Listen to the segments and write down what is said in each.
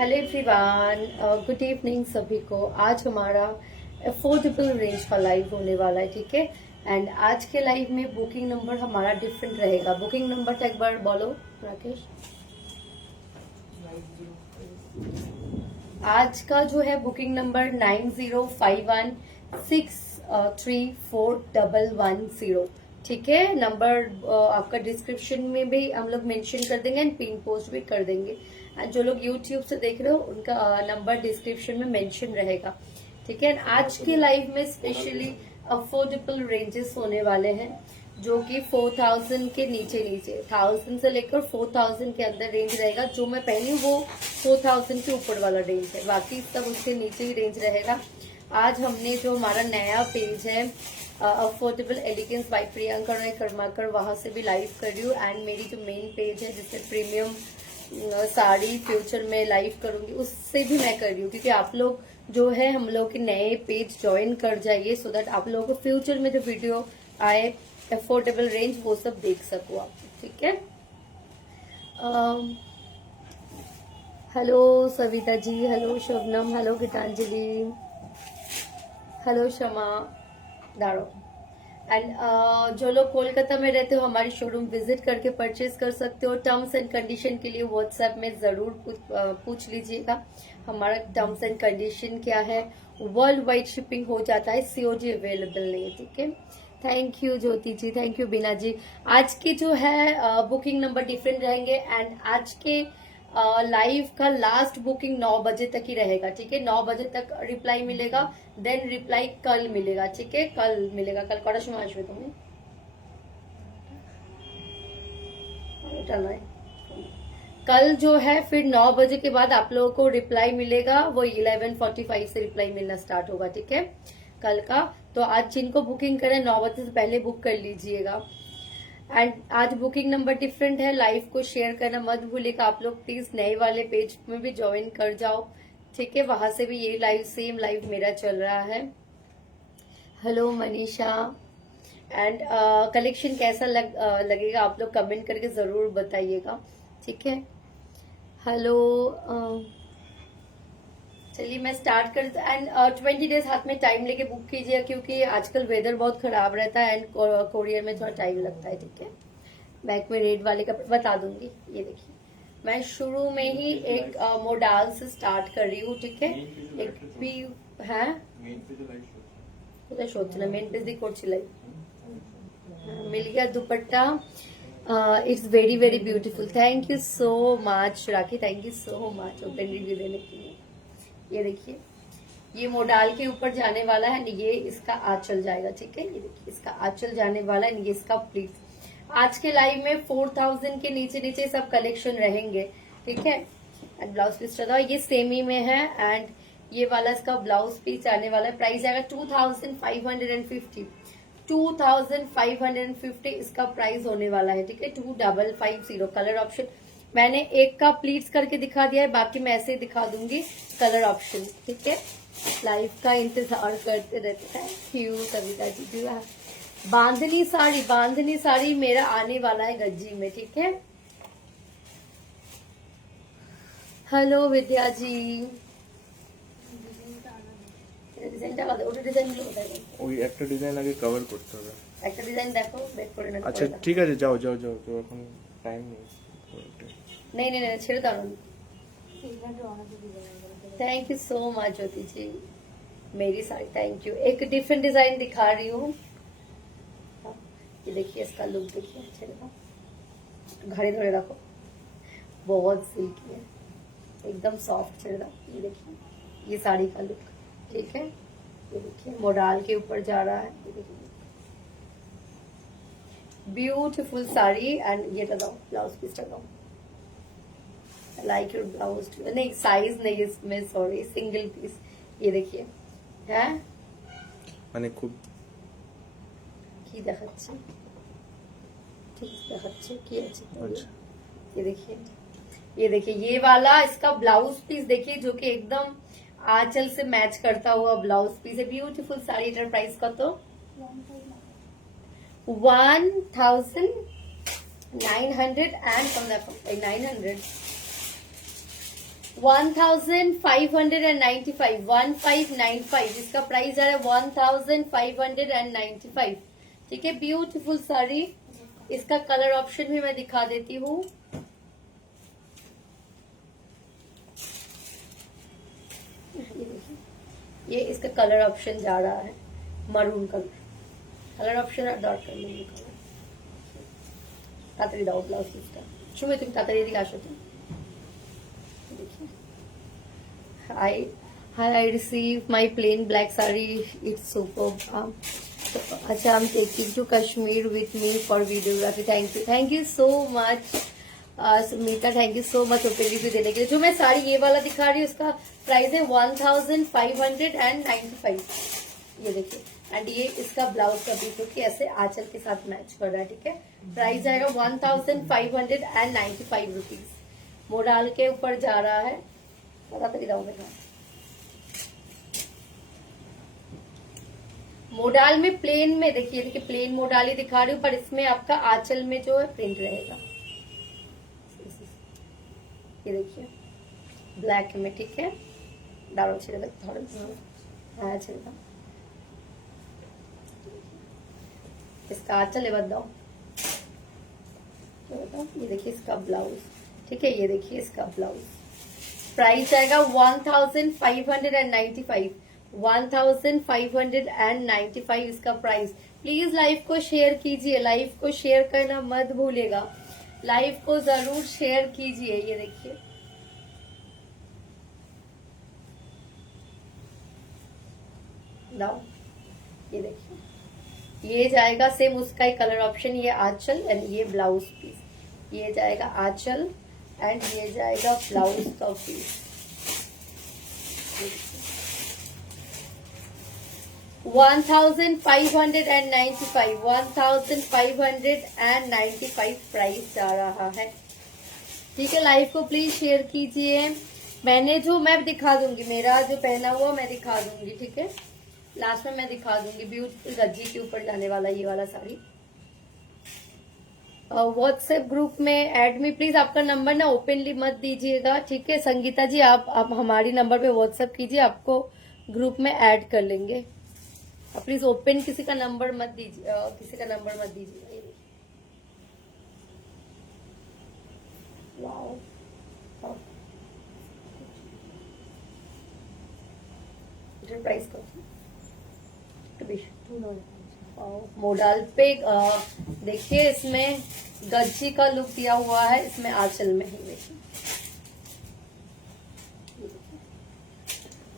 Hello everyone, good evening सभी को। आज हमारा अफोर्डेबल रेंज का लाइव होने वाला है, ठीक है। एंड आज के लाइव में बुकिंग नंबर हमारा डिफरेंट रहेगा। बुकिंग नंबर तो एक बार बोलो राकेश। आज का जो है बुकिंग नंबर 9051634110, ठीक है। नंबर आपका डिस्क्रिप्शन में भी हम लोग मेंशन कर देंगे एंड पिन पोस्ट भी कर देंगे। एंड जो लोग यूट्यूब से देख रहे हो उनका नंबर डिस्क्रिप्शन में मेंशन रहेगा, ठीक है। आज के लाइव में स्पेशली अफोर्डेबल रेंजेस होने वाले हैं, जो कि 4000 के नीचे 1000 से लेकर 4000 के अंदर रेंज रहेगा। जो मैं पहनी वो 4000 के ऊपर वाला रेंज है, बाकी सब उसके नीचे ही रेंज रहेगा। आज हमने जो हमारा नया पेज है affordable elegance by Priyanka Roy Karmakar, वहां से भी लाइव कर रही हूँ। एंड मेरी जो मेन पेज है जिससे प्रीमियम साड़ी फ्यूचर में लाइव करूंगी, उससे भी मैं कर रही हूँ, क्योंकि आप लोग जो है हम लोग के नए पेज ज्वाइन कर जाइए, सो दैट आप लोगों को फ्यूचर में जो वीडियो आए अफोर्डेबल रेंज वो सब देख सको आप, ठीक है। Hello Savita ji, hello Shabnam, hello Gitanjali, hello Shama दाड़ो। एंड जो लोग कोलकाता में रहते हो हमारी शोरूम विजिट करके परचेज कर सकते हो। टर्म्स एंड कंडीशन के लिए व्हाट्सएप में जरूर पूछ लीजिएगा हमारा टर्म्स एंड कंडीशन क्या है। वर्ल्ड वाइड शिपिंग हो जाता है, सीओडी अवेलेबल नहीं है, ठीक है। Thank you Jyoti ji, thank you Beena ji. आज की जो है बुकिंग नंबर डिफरेंट रहेंगे। एंड आज के लाइव का लास्ट बुकिंग 9 बजे तक ही रहेगा, ठीक है। 9 बजे तक रिप्लाई मिलेगा, देन रिप्लाई कल मिलेगा, ठीक है। कल मिलेगा, कल कड़ा समय आसবে तुम्हें कल जो है फिर 9 बजे के बाद आप लोगों को रिप्लाई मिलेगा, वो 11:45 से रिप्लाई मिलना स्टार्ट होगा, ठीक है, कल का। तो आज जिनको बुकिंग करें 9 बजे से पहले बुक कर लीजिएगा। एंड आज बुकिंग नंबर डिफरेंट है। लाइव को शेयर करना मत भूलिएगा आप लोग, प्लीज नए वाले पेज में भी ज्वाइन कर जाओ, ठीक है। वहां से भी ये लाइव सेम लाइव मेरा चल रहा है। हेलो मनीषा। एंड कलेक्शन कैसा लगेगा आप लोग कमेंट करके जरूर बताइएगा, ठीक है। हेलो चलिए मैं स्टार्ट कर। एंड 20 डेज हाथ में टाइम लेके बुक कीजिए, क्योंकि आजकल वेदर बहुत खराब रहता है एंड कोरियर में थोड़ा टाइम लगता है, ठीक है। बैक में रेड वाले का बता दूंगी। ये देखिए मैं शुरू में ही एक मोडाल से स्टार्ट कर रही हूँ, ठीक है। एक भी है सोचना मेन पेज दी कोर्चिलाई मिल गया दुपट्टा। It's very very beautiful. Thank you so much rakhi, thank you so much open review देने के लिए। ये देखिए ये मोडाल के ऊपर जाने वाला है, ये इसका आंचल जाएगा, ठीक है। ये देखिए इसका आंचल जाने वाला है, ये इसका प्लीज। आज के लाइव में 4000 के नीचे नीचे सब कलेक्शन रहेंगे, ठीक है। एंड ब्लाउज पीस चला ये सेमी में है। एंड ये वाला इसका ब्लाउज पीस आने वाला है, प्राइस आएगा 2550 2550 इसका प्राइस होने वाला है, ठीक है। 2550 कलर ऑप्शन मैंने एक का प्लीट्स करके दिखा दिया है, बाकी मैं ऐसे ही दिखा दूंगी कलर ऑप्शन, ठीक है। लाइव का इंतजार करते रहते हैं। Thank you Kavita ji. बांधनी साड़ी मेरा आने वाला है गज्जी में, ठीक है। हेलो विद्या जी। ওই একটা ডিজাইন আগে কভার করতে হবে। একটা ডিজাইন দেখো বেক করে না। আচ্ছা ঠিক আছে, যাও যাও যাও, তো এখন টাইম নেই। नहीं नहीं नहीं ছেড়ে দাও। थैंक यू सो मच ज्योति जी। मेरी साड़ी थैंक यू। एक डिफरेंट डिजाइन दिखा रही हूँ, ये देखिए इसका लुक देखिए, घड़े धरे रखो, बहुत सिल्की है, एकदम सॉफ्ट छेड़ा। ये देखिए ये साड़ी का लुक, ठीक है। ये देखिए मोडाल के ऊपर जा रहा है, ये देखिए ब्यूटीफुल साड़ी। एंड ये लगाओ ब्लाउज पीस लगाओ, लाइक योर ब्लाउज नहीं साइज नहीं इसमें, सॉरी सिंगल पीस। ये देखिए है মানে খুব কি দেখাচ্ছে, ঠিক দেখাচ্ছে কি আছে। ये देखिए ये वाला इसका ब्लाउज पीस देखिए, जो कि एकदम आंचल से मैच करता हुआ ब्लाउज पीस है। ब्यूटीफुल साड़ी। प्राइस का तो 1900 एंड 900 1595, 1595 इसका प्राइस आ रहा है 1595। ठीक है, ब्यूटीफुल साड़ी। इसका कलर ऑप्शन भी मैं दिखा देती हूँ। ये इसका कलर ऑप्शन जा रहा है मरून कलर ऑप्शन डॉट कर लेंगे कलर। तातरी दाओ ब्लाउज इसका शुभ तुम तातरी दिखा सकते। देखिए, I received my plain black saree. It's superb. अच्छा, I'm taking to Kashmir with me for videography. Thank you so much. Sumita, thank you so much open review देने के लिए। जो मैं साड़ी ये वाला दिखा रही हूँ उसका प्राइस है 1595। ये देखिए, एंड ये इसका ब्लाउज का भी क्योंकि ऐसे आंचल के साथ मैच कर रहा है। ठीक है, प्राइस आएगा 1595 रुपीज। मोडाल के ऊपर जा रहा है। बता तो दिखाऊंगा। मोडाल में प्लेन में देखिए प्लेन मोडाल ही दिखा रही हूँ, पर इसमें आपका आंचल में जो है प्रिंट रहेगा। ये देखिए ब्लैक में। ठीक है, डालो छिड़का थोड़ा हाँ छिड़का। इसका आंचल है बताओ, ये देखिए इसका ब्लाउज। ठीक है, ये देखिए इसका ब्लाउज। प्राइस आएगा 1595, 1595 इसका प्राइस। प्लीज लाइव को शेयर कीजिए, लाइव को शेयर करना मत भूलिएगा, लाइव को जरूर शेयर कीजिए। ये देखिए लाओ, ये देखिए ये जाएगा सेम उसका ही कलर ऑप्शन। ये आंचल एंड ये ब्लाउज पीस। ये जाएगा आंचल एंड ये जाएगा ब्लाउज का पीस। 1595 प्राइस जा रहा है। ठीक है, लाइव को प्लीज शेयर कीजिए। मैं दिखा दूंगी, मेरा जो पहना हुआ मैं दिखा दूंगी। ठीक है, लास्ट में मैं दिखा दूंगी। ब्यूटीफुल गज्जी के ऊपर जाने वाला ये वाला साड़ी। व्हाट्सएप ग्रुप में ऐड मी प्लीज। आपका नंबर ना ओपनली मत दीजिएगा। ठीक है संगीता जी, आप हमारी नंबर पे व्हाट्सएप कीजिए, आपको ग्रुप में ऐड कर लेंगे। प्लीज ओपन किसी का नंबर मत दीजिए, किसी का नंबर मत दीजिए। वाओ, प्राइस का मोडाल पे देखिए, इसमें गज्जी का लुक दिया हुआ है, इसमें आंचल में ही देखिए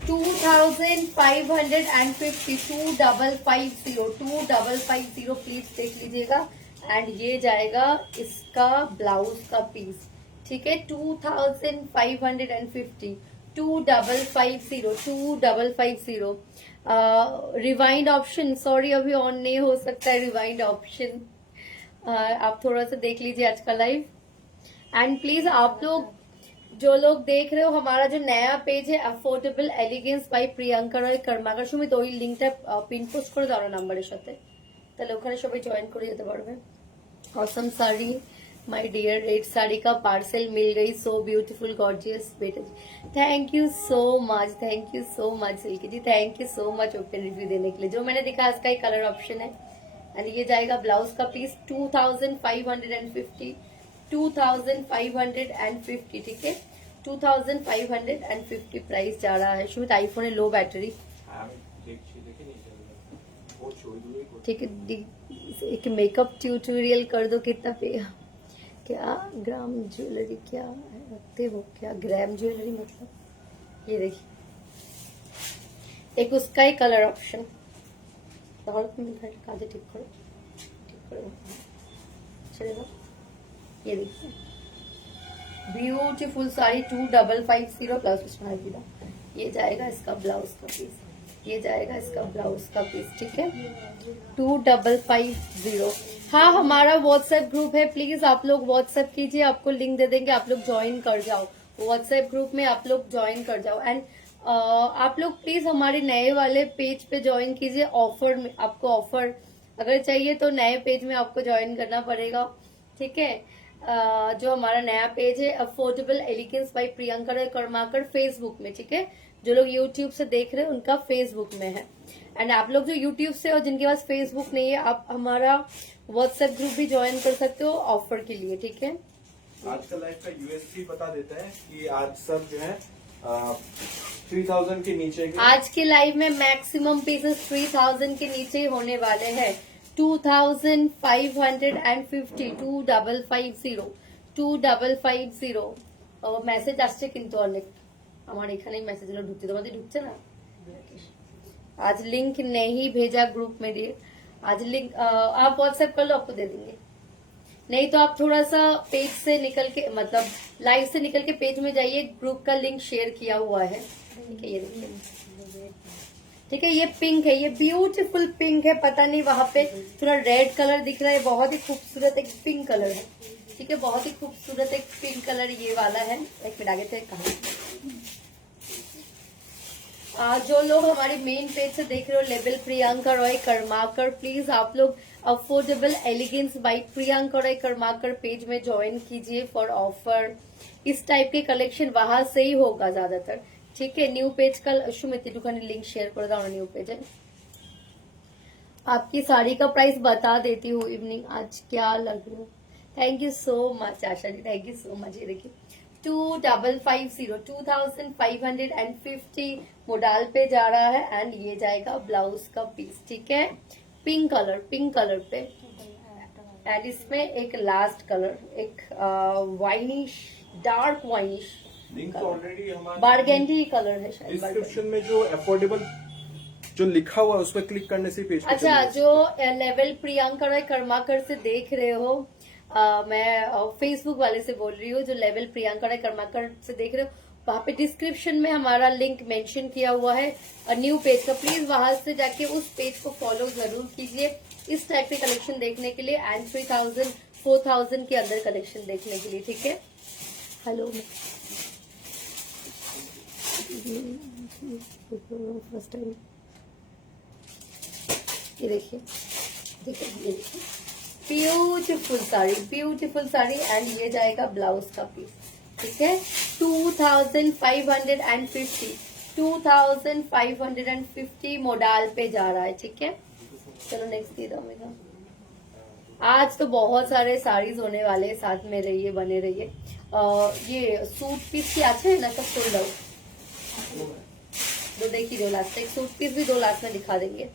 2550 प्लीज देख लीजिएगा। एंड ये जाएगा इसका ब्लाउज का पीस। ठीक है, 2550, 2550। रिवाइंड ऑप्शन सॉरी अभी ऑन नहीं हो सकता है रिवाइंड ऑप्शन। आप थोड़ा सा देख लीजिए आज का लाइव। एंड प्लीज आप लोग जो लोग देख रहे हो, हमारा जो नया पेज है affordable elegance by Priyanka Roy Karmakar Sumit, ওই লিংকটা পিন পোস্ট করে দাও নাম্বারের সাথে, তাহলে ওখানে সবাই জয়েন করে যেতে পারবে। Awesome sari my dear, red sari का पार्सल मिल गई। सो ब्यूटीफुल गॉर्जियस बेटा जी, thank you so much Silky ji, thank you so much open review देने के लिए। जो मैंने दिखा इसका ही कलर ऑप्शन है। एंड ये जाएगा ब्लाउज का पीस 2550। ठीक है, 2550 प्राइस जा रहा है। शुभ आईफोन है, लो बैटरी। ठीक है, एक मेकअप ट्यूटोरियल कर दो, कितना पे क्या ग्राम ज्वेलरी क्या रखते हो, क्या ग्राम ज्वेलरी मतलब। ये देखिए एक उसका ही कलर ऑप्शन। ठीक करो चलेगा। ये देखिए ब्यूटीफुल साड़ी 2550 प्लस ये जाएगा इसका ब्लाउज का पीस। ये जाएगा इसका ब्लाउज का पीस। ठीक है, 2550। हाँ, हमारा व्हाट्सएप ग्रुप है, प्लीज आप लोग व्हाट्सएप कीजिए, आपको लिंक दे देंगे, आप लोग ज्वाइन कर जाओ व्हाट्सएप ग्रुप में, आप लोग ज्वाइन कर जाओ। एंड आप लोग प्लीज हमारे नए वाले पेज पे ज्वाइन कीजिए। ऑफर में आपको ऑफर अगर चाहिए तो नए पेज में आपको ज्वाइन करना पड़ेगा। ठीक है, जो हमारा नया पेज है affordable elegance by Priyanka Roy Karmakar Facebook में, ठीक है। जो लोग यूट्यूब से देख रहे हैं उनका फेसबुक में है। एंड आप लोग जो यूट्यूब से और जिनके पास फेसबुक नहीं है, आप हमारा व्हाट्सएप ग्रुप भी ज्वाइन कर सकते हो ऑफर के लिए, ठीक है। आज का लाइव का यूएसपी बता देता है कि आज सब जो है 3000 के नीचे के आज के लाइव में मैक्सिमम पीसेस 3000 के नीचे ही होने वाले हैं। 2550 2550 মেসেজ আসছে কিন্তু অনেক, আমার এখানেই মেসেজগুলো ঢুকছে, তোমাদের ঢুকছে না। आज लिंक नहीं भेजा ग्रुप में दिए, आज लिंक आप व्हाट्सएप कर लो, आपको दे देंगे। नहीं तो आप थोड़ा सा पेज से निकल के, मतलब लाइव से निकल के पेज में जाइए, ग्रुप का लिंक शेयर किया हुआ है, ठीक है। ये देखिए, ठीक है, ये पिंक है, ये ब्यूटीफुल पिंक है, पता नहीं वहां पे थोड़ा रेड कलर दिख रहा है, बहुत ही खूबसूरत एक पिंक कलर है, ठीक है, बहुत ही खूबसूरत एक पिंक कलर ये वाला है। एक मिनट आगे थे कहा, जो लोग हमारे मेन पेज से देख रहे हो लेबल प्रियंका रॉय कर्माकर, प्लीज आप लोग affordable elegance by Priyanka Roy Karmakar page में ज्वाइन कीजिए फॉर ऑफर। इस टाइप के कलेक्शन वहां से ही होगा ज्यादातर, ठीक है। न्यू पेज का सुमित लिंक शेयर कर दो, न्यू पेज है। आपकी साड़ी का प्राइस बता देती हूँ, इवनिंग आज क्या लग रहा है। Thank you so much Asha ji, thank you so much. ये देखिए 2550 मोडाल पे जा रहा है एंड ये जाएगा ब्लाउज का पीस, ठीक है। पिंक कलर पे एंड इसमें एक लास्ट कलर, एक वाइनिश, डार्क वाइनिश लिंक तो ऑलरेडी हमारा बारगेंडी कलर है शायद। डिस्क्रिप्शन में जो अफोर्डेबल जो लिखा हुआ है उस पर क्लिक करने से पेज पे अच्छा, जो लेवल प्रियंका रॉय कर्माकर से देख रहे हो, मैं फेसबुक वाले से बोल रही हूँ, जो लेवल प्रियंका रॉय कर्माकर से देख रहे हो, वहां पे डिस्क्रिप्शन में हमारा लिंक मेंशन किया हुआ है न्यू पेज का, प्लीज वहां से जाके उस पेज को फॉलो जरूर कीजिए इस टाइप के कलेक्शन देखने के लिए एंड 3000 4000 के अंदर कलेक्शन देखने के लिए, ठीक है। हेलो फर्स्ट टाइम, ये देखिए, ब्यूटीफुल साड़ी एंड ये जाएगा ब्लाउज का पीस, ठीक है। 2550 मोडाल पे जा रहा है, ठीक है। चलो नेक्स्ट दे दो मेरा। आज तो बहुत सारे साड़ीज होने वाले हैं, साथ में रहिए, बने रहिए। ये सूट पीस की अच्छे है ना, सब सोल्ड आउट, तो देखिए 2 लास्ट, एक सूट पीस भी 2 लास्ट में दिखा देंगे।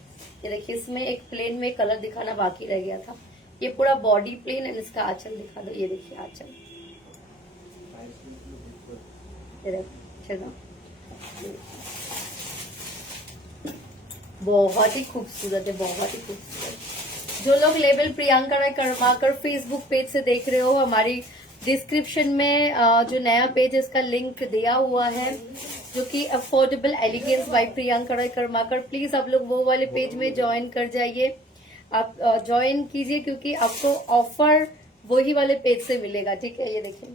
ये देखिए, इसमें एक प्लेन में कलर दिखाना बाकी रह गया था, ये पूरा बॉडी प्लेन एंड इसका आंचल दिखा दो। ये देखिए आंचल, बहुत ही खूबसूरत है, बहुत ही खूबसूरत। जो लोग label Priyanka Roy Karmakar Facebook page से देख रहे हो, हमारी डिस्क्रिप्शन में जो नया पेज है इसका लिंक दिया हुआ है, जो कि affordable elegance by Priyanka Roy Karmakar. Please आप लोग वो वाले पेज में ज्वाइन कर जाइए, आप ज्वाइन कीजिए, क्योंकि आपको ऑफर वही वाले पेज से मिलेगा, ठीक है। ये देखिए,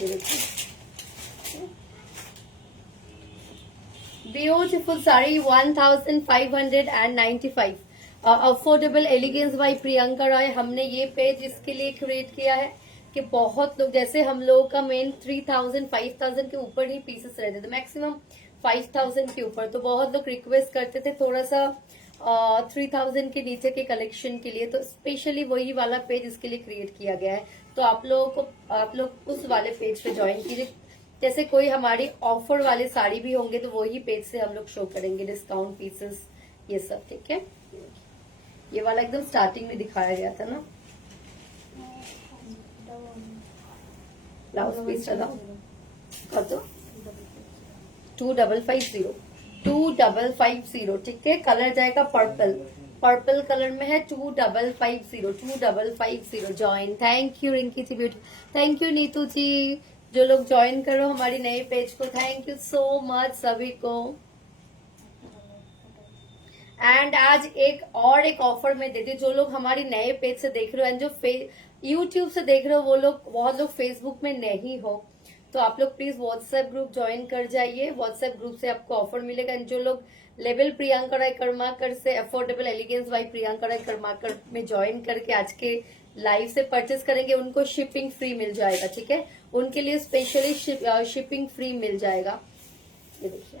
ये देखिए beautiful sari 1595 affordable elegance by Priyanka Roy. हमने ये पेज इसके लिए क्रिएट किया है कि बहुत लोग, जैसे हम लोगों का मेन 3000 5000 के ऊपर ही पीसेस रहते थे, मैक्सिमम 5000 के ऊपर, तो बहुत लोग रिक्वेस्ट करते थे थोड़ा सा 3000 के नीचे के कलेक्शन के लिए, तो स्पेशली वही वाला पेज इसके लिए क्रिएट किया गया है। तो आप लोग उस वाले पेज पे ज्वाइन कीजिए। जैसे कोई हमारी ऑफर वाले साड़ी भी होंगे तो वही पेज से हम लोग शो करेंगे, डिस्काउंट पीसेस ये सब, ठीक है। ये वाला एकदम स्टार्टिंग में दिखाया गया था ना, ब्लाउज पीस चलाओ कर दो 2550 ठीक है। कलर जाएगा पर्पल कलर में है, 2550 join. Thank you Rinki ji, beauty, thank you Neetu ji. जो लोग ज्वाइन करो हमारी नए पेज को, थैंक यू सो मच सभी को। एंड आज एक ऑफर में देती हूँ, जो लोग हमारी नए पेज से देख रहे हो एंड जो यूट्यूब से देख रहे हो, वो लोग बहुत लोग फेसबुक में नहीं हो, तो आप लोग प्लीज व्हाट्सएप ग्रुप ज्वाइन कर जाइए। व्हाट्सएप ग्रुप से आपको ऑफर मिलेगा। एंड जो लोग लेवल प्रियंका राय कर्माकर से affordable elegance by Priyanka Rai Karmakar में ज्वाइन करके आज के लाइव से परचेस करेंगे, उनको शिपिंग फ्री मिल जाएगा। ठीक है, उनके लिए स्पेशली शिपिंग फ्री मिल जाएगा। ये देखिए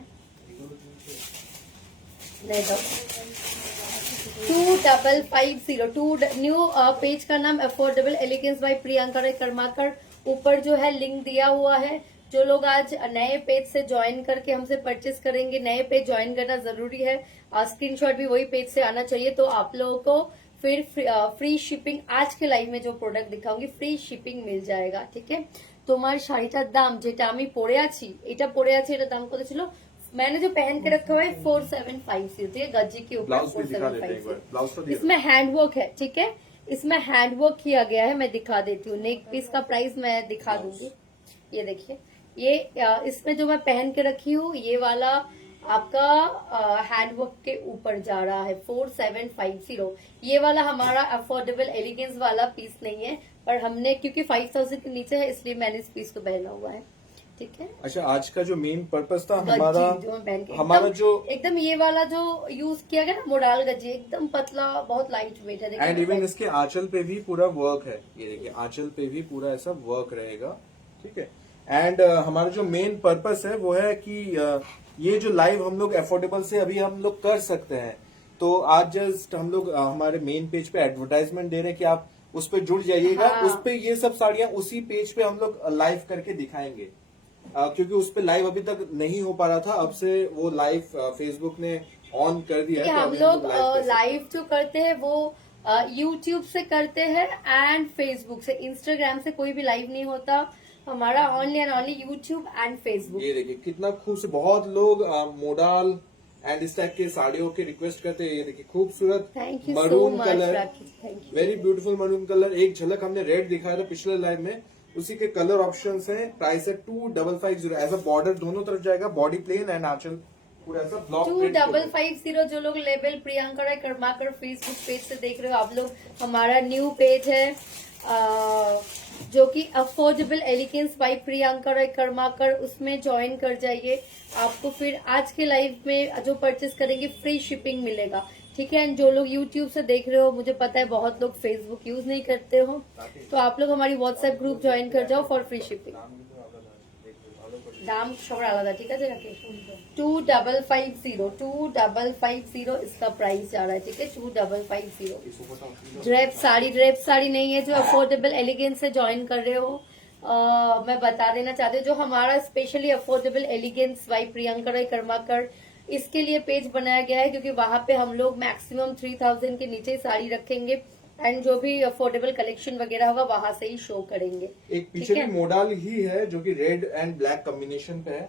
2550 न्यू पेज का नाम affordable elegance by Priyanka Rai Karmakar. ऊपर जो है लिंक दिया हुआ है। जो लोग आज नए पेज से ज्वाइन करके हमसे परचेस करेंगे, नए पेज ज्वाइन करना जरूरी है, स्क्रीनशॉट भी वही पेज से आना चाहिए, तो आप लोगों को फिर फ्री शिपिंग, आज के लाइव में जो प्रोडक्ट दिखाऊंगी फ्री शिपिंग मिल जाएगा। ठीक है, তোমার শাড়িটার দাম যেটা আমি পরে আছি, এটা পরে আছি, এটা দাম কত ছিল? मैंने जो पहन के रखा हुआ है 4750, तो ये गज्जी के ऊपर 4750। इसमें हैंडवर्क है। ठीक है, इसमें हैंडवर्क किया गया है, मैं दिखा देती हूँ। नेक पीस का प्राइस मैं दिखा दूंगी। ये देखिए, ये इसमें जो मैं पहन के रखी हूँ, ये वाला आपका हैंडवर्क के ऊपर जा रहा है 4750। ये वाला हमारा अफोर्डेबल एलिगेंस वाला पीस नहीं है, पर हमने क्योंकि 5000 के नीचे है इसलिए मैंने इस पीस को पहना हुआ है। ठीक है, अच्छा, आज का जो मेन पर्पस था हमारा जो एकदम ये वाला जो यूज किया गया ना, मोडाल गज्जी, एकदम पतला, बहुत लाइट वेट है। एंड इवन इसके आंचल पे भी पूरा वर्क है। ये देखिए, आंचल पे भी पूरा ऐसा वर्क रहेगा। ठीक है, एंड हमारा जो मेन पर्पस है वो है कि ये जो लाइव हम लोग अफोर्डेबल से अभी हम लोग कर सकते हैं, तो आज जस्ट हम लोग हमारे मेन पेज पे एडवर्टाइजमेंट दे रहे हैं कि आप उस पे जुड़ जाइएगा। हाँ। उस पे ये सब साड़ियां उसी पेज पे हम लोग लाइव करके दिखाएंगे, क्योंकि उस पे लाइव अभी तक नहीं हो पा रहा था। अब से वो लाइव फेसबुक ने ऑन कर दिया है। हम लोग लाइव जो करते हैं वो यूट्यूब से करते हैं एंड फेसबुक से, इंस्टाग्राम से कोई भी लाइव नहीं होता हमारा, only and only YouTube and Facebook. ये देखिए कितना खूबसूरत, बहुत लोग मोडाल एंड इस टाइप के साड़ियों के रिक्वेस्ट करते हैं। ये देखिए खूबसूरत maroon colour, very beautiful maroon colour. एक झलक हमने रेड दिखाया था पिछले लाइव में, उसी के कलर ऑप्शंस हैं। प्राइस है 2550। एज अ बॉर्डर दोनों तरफ जाएगा, बॉडी प्लेन एंड आंचल पूरा ऐसा ब्लॉक 2550। जो लोग level Priyanka Rai Karmakar Facebook page से देख रहे हो आप लोग, हमारा न्यू पेज है जो कि affordable elegance by Priyanka Rai Karmakar, उसमें ज्वाइन कर जाइए। आपको फिर आज के लाइव में जो परचेस करेंगे फ्री शिपिंग मिलेगा। ठीक है, जो लोग YouTube से देख रहे हो, मुझे पता है बहुत लोग Facebook यूज नहीं करते हो, तो आप लोग हमारी व्हाट्सएप ग्रुप ज्वाइन कर जाओ फॉर फ्री शिपिंग। दाम सब आलादा। ठीक है, 2550 इसका प्राइस जा रहा है। ठीक है, 2550। ड्रेप साड़ी नहीं है जो अफोर्डेबल एलिगेंस से ज्वाइन कर रहे हो। मैं बता देना चाहती हूँ, जो हमारा specially affordable elegance by Priyanka Rai Karmakar, इसके लिए पेज बनाया गया है, क्योंकि वहां पे हम लोग मैक्सिमम 3000 के नीचे साड़ी रखेंगे एंड जो भी अफोर्डेबल कलेक्शन वगैरह होगा वहां से ही शो करेंगे। एक पीछे भी मॉडल ही है जो कि रेड एंड ब्लैक कॉम्बिनेशन पे है।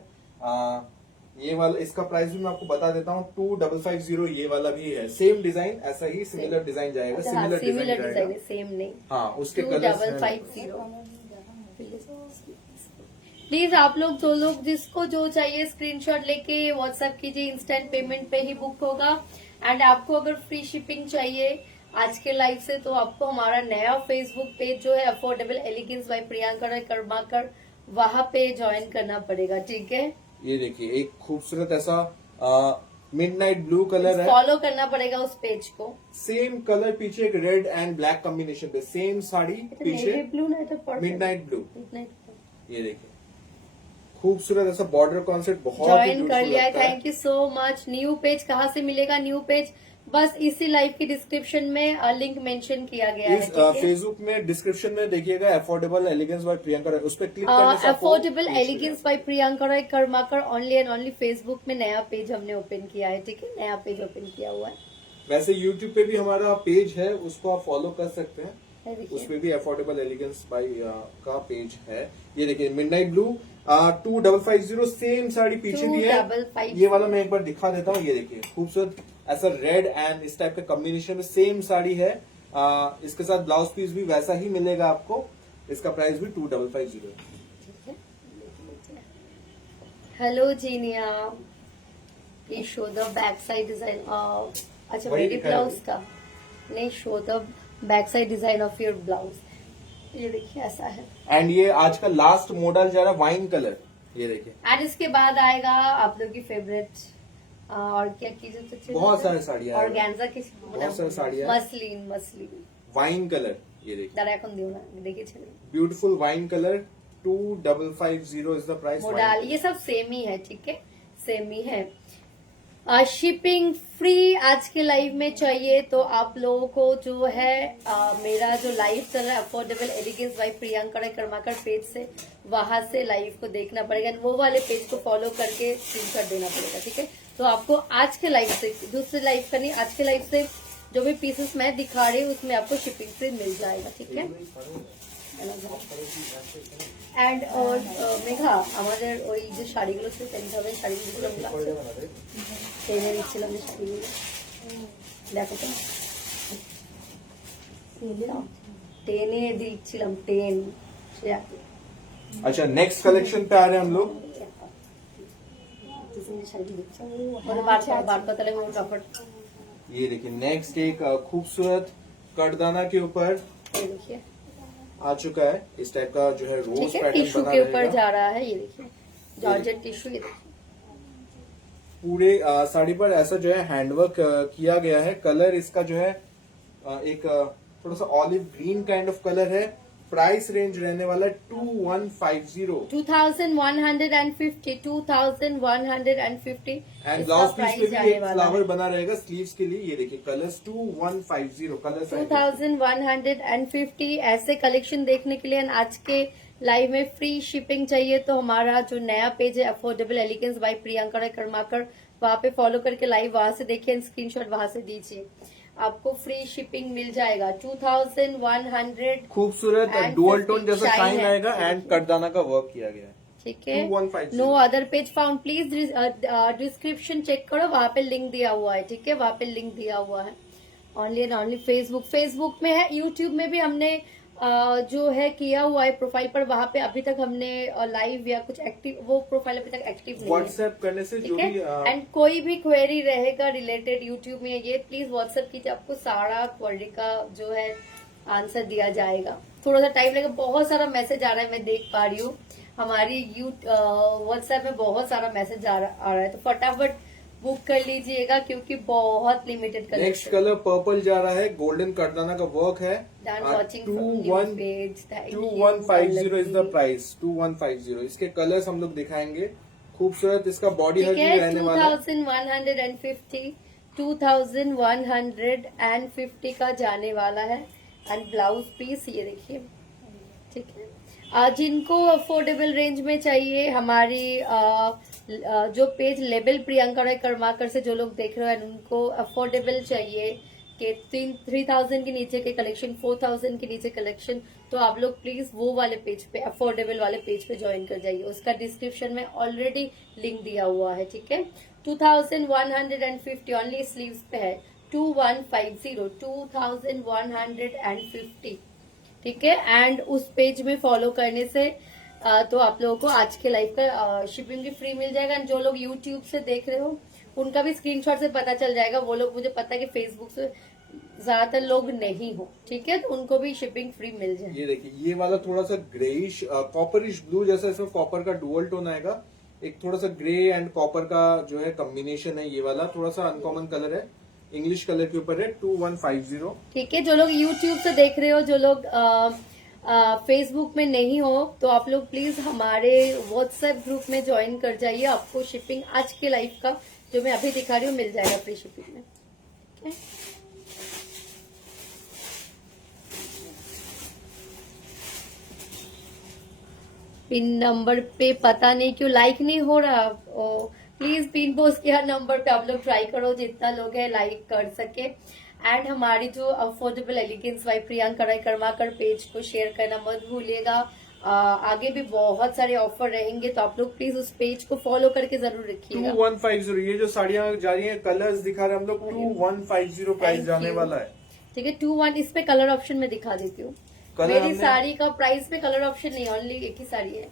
ये वाला, इसका प्राइस भी मैं आपको बता देता हूँ, 2550। ये वाला भी है, सेम डिजाइन, ऐसा ही सिमिलर डिजाइन जाएगा। सिमिलर डिजाइन है, सेम नहीं। हाँ, उसके कलर 2550। प्लीज आप लोग जो लोग जिसको जो चाहिए स्क्रीनशॉट लेके व्हाट्सएप कीजिए, इंस्टेंट पेमेंट पे ही बुक होगा। एंड आपको अगर फ्री शिपिंग चाहिए आज के लाइव से, तो आपको हमारा नया फेसबुक पेज जो है affordable elegance by Priyanka Rai Karmakar, वहां पे ज्वाइन करना पड़ेगा। ठीक है, ये देखिए एक खूबसूरत ऐसा मिडनाइट ब्लू कलर है, फॉलो करना पड़ेगा उस पेज को। सेम कलर पीछे एक रेड एंड ब्लैक कॉम्बिनेशन पे, सेम साड़ी पीछे ब्लू मिडनाइट ब्लू। ये देखिए खूबसूरत ऐसा बॉर्डर कॉन्सेप्ट, बहुत ज्वाइन कर लिया है। Thank you so much. New page कहाँ से मिलेगा? न्यू पेज बस इसी लाइव की डिस्क्रिप्शन में लिंक मेंशन किया गया है। फेसबुक में डिस्क्रिप्शन में देखिएगा affordable elegance by Priyanka Rai, उस पर क्लिक करने से affordable elegance by Priyanka Rai Karmakar only and only Facebook में नया पेज हमने ओपन किया है। ठीक है, नया पेज ओपन किया हुआ है। वैसे यूट्यूब पे भी हमारा पेज है, उसको आप फॉलो कर सकते हैं, उसमें भी अफोर्डेबल एलिगेंस बाय का पेज है। ये देखिए मिडनाइट ब्लू 2550, सेम साड़ी पीछे भी है। ये वाला मैं एक बार दिखा देता हूँ। ये देखिए खूबसूरत ऐसा रेड एंड इस टाइप का कॉम्बिनेशन में सेम साड़ी है। इसके साथ ब्लाउज पीस भी वैसा ही मिलेगा आपको। इसका प्राइस भी 2550 है। Hello Zeenia, please show the back side design. अच्छा, मेरी ब्लाउज का नहीं, show the back side design of your blouse. ये देखिए ऐसा है। एंड ये आज का लास्ट मॉडल जा रहा है वाइन कलर। ये देखिए, एंड इसके बाद आएगा आप लोग की फेवरेट और क्या चीजें तो चाहिए? बहुत सारी साड़ियाँ हैं। ऑर्गेन्जा की बहुत सारी साड़ियाँ हैं। मसलिन वाइन कलर, ये देखिए दादा এখন দিও না देखिए चलिए beautiful wine colour 2550 is the price. Modal ये सब सेम ही है, ठीक है, सेम ही है। शिपिंग फ्री आज के लाइव में चाहिए तो आप लोगों को जो है मेरा जो लाइव चल रहा है affordable elegance by Priyanka Rai Karmakar page से, वहां से लाइव को देखना पड़ेगा। वो वाले पेज को फॉलो करके स्क्रीनशॉट देना पड़ेगा, ठीक है। तो आपको आज के लाइव से, दूसरे लाइव का नहीं, आज के लाइव से जो भी पीसेस मैं दिखा रही हूँ उसमें आपको शिपिंग फ्री मिल जाएगा, ठीक है। অ্যান্ড মেঘা আমাদের ওই যে শাড়িগুলো ছিল 10,000 শাড়িগুলো টেনে দিচ্ছিলাম যে শাড়িগুলো দেখো তো টেনে দিচ্ছিলাম 10। अच्छा नेक्स्ट कलेक्शन पे आ रहे हैं हम लोग। ये देखिए नेक्स्ट एक खूबसूरत कटदाना के ऊपर देखिए आ चुका है, इस टाइप का जो है रोज ठीक है, पैटर्न टिश्यू बना के ऊपर रहेगा। जा रहा है, ये देखिए जॉर्जेट टिश्यू, ये देखिए पूरे साड़ी पर ऐसा जो है हैंडवर्क किया गया है। कलर इसका जो है एक थोड़ा सा olive green kind of colour है। प्राइस रेंज रहने वाला 2150 2150 2150 एंड ब्लाउज पीस पे भी एक फ्लावर बना रहेगा स्लीव्स के लिए। ये देखिए कलर्स 2150 कलर 2150 ऐसे कलेक्शन देखने के लिए। आज के लाइव में फ्री शिपिंग चाहिए तो हमारा जो नया पेज है affordable elegance by Priyanka Rai Karmakar, वहां पे फॉलो करके लाइव वहां से देखिए, स्क्रीनशॉट वहां से दीजिए, आपको फ्री शिपिंग मिल जाएगा। 2100 खूबसूरत डुअल टोन जैसा शाइन आएगा एंड कटदाना का वर्क किया गया है, ठीक है। 2150। No other page found, please description check करो, वहां पे लिंक दिया हुआ है, ठीक है, वहां पे लिंक दिया हुआ है। ओनली एंड ओनली फेसबुक में है, यूट्यूब में भी हमने जो है किया हुआ है प्रोफाइल पर, वहां पे अभी तक हमने लाइव या कुछ एक्टिव, वो प्रोफाइल अभी तक एक्टिव नहीं है। व्हाट्सएप करने से जो ठीक भी है। एंड कोई भी क्वेरी रहेगा रिलेटेड यूट्यूब में, ये प्लीज व्हाट्सएप कीजिए, आपको सारा क्वेरी का जो है आंसर दिया जाएगा। थोड़ा सा टाइम लगेगा, बहुत सारा मैसेज आ रहा है, मैं देख पा रही हूँ हमारी व्हाट्सएप में बहुत सारा मैसेज आ रहा है, तो फटाफट बुक कर लीजिएगा क्योंकि बहुत limited colour. Next colour purple जा रहा है, गोल्डन कटदाना का वर्क है। 2150 इज द प्राइस, 2150। इसके कलर्स हम लोग दिखाएंगे, खूबसूरत इसका बॉडी हग रहने वाला है। 2150 का जाने वाला है एंड ब्लाउज पीस ये देखिए, ठीक है। जिनको अफोर्डेबल रेंज में चाहिए, हमारी जो पेज लेबल प्रियंका राय कर्माकर से जो लोग देख रहे हैं उनको अफोर्डेबल चाहिए कि 3000 के नीचे के कलेक्शन, 4000 के नीचे कलेक्शन, तो आप लोग प्लीज वो वाले पेज पे, अफोर्डेबल वाले पेज पे ज्वाइन कर जाइए, उसका डिस्क्रिप्शन में ऑलरेडी लिंक दिया हुआ है, ठीक है। 2150 ओनली स्लीव्स पे है, 2150 ठीक है। एंड उस पेज में फॉलो करने से तो आप लोगों को आज के लाइव का शिपिंग भी फ्री मिल जाएगा। जो लोग यूट्यूब से देख रहे हो उनका भी स्क्रीनशॉट से पता चल जाएगा, वो लोग, मुझे पता है कि फेसबुक से ज्यादातर लोग नहीं हो, ठीक है, तो उनको भी शिपिंग फ्री मिल जाएगी। ये देखिए ये वाला थोड़ा सा ग्रेइश कॉपरिश ब्लू जैसा, इसमें कॉपर का डुअल टोन आएगा, एक थोड़ा सा ग्रे एंड कॉपर का जो है कॉम्बिनेशन है। ये वाला थोड़ा सा अनकॉमन कलर है, इंग्लिश कलर के ऊपर है, 2150। ठीक है। जो लोग यूट्यूब से देख रहे हो, जो लोग फेसबुक में नहीं हो, तो आप लोग प्लीज हमारे व्हाट्सएप ग्रुप में ज्वाइन कर जाइए, आपको शिपिंग आज के लाइव का जो मैं अभी दिखा रही हूँ मिल जाएगा फ्री शिपिंग में, ठीक है। पिन नंबर पे पता नहीं क्यों लाइक नहीं हो रहा, प्लीज पिन पोस्ट के हर नंबर पे आप लोग ट्राई करो, जितना लोग है लाइक कर सके। एंड हमारी जो affordable elegance by Priyanka Rai Karmakar page को शेयर करना मत भूलिएगा। आगे भी बहुत सारे ऑफर रहेंगे, तो आप लोग प्लीज उस पेज को फॉलो करके जरूर रखिएगा। 2150 ये जो साड़ियां जा रही हैं, कलर्स दिखा रहे हैं हम लोग, 2150 प्राइस जाने वाला है, ठीक है। 21 इस पे कलर ऑप्शन में दिखा देती हूँ, मेरी साड़ी का प्राइस पे कलर ऑप्शन नहीं, ओनली एक ही साड़ी है।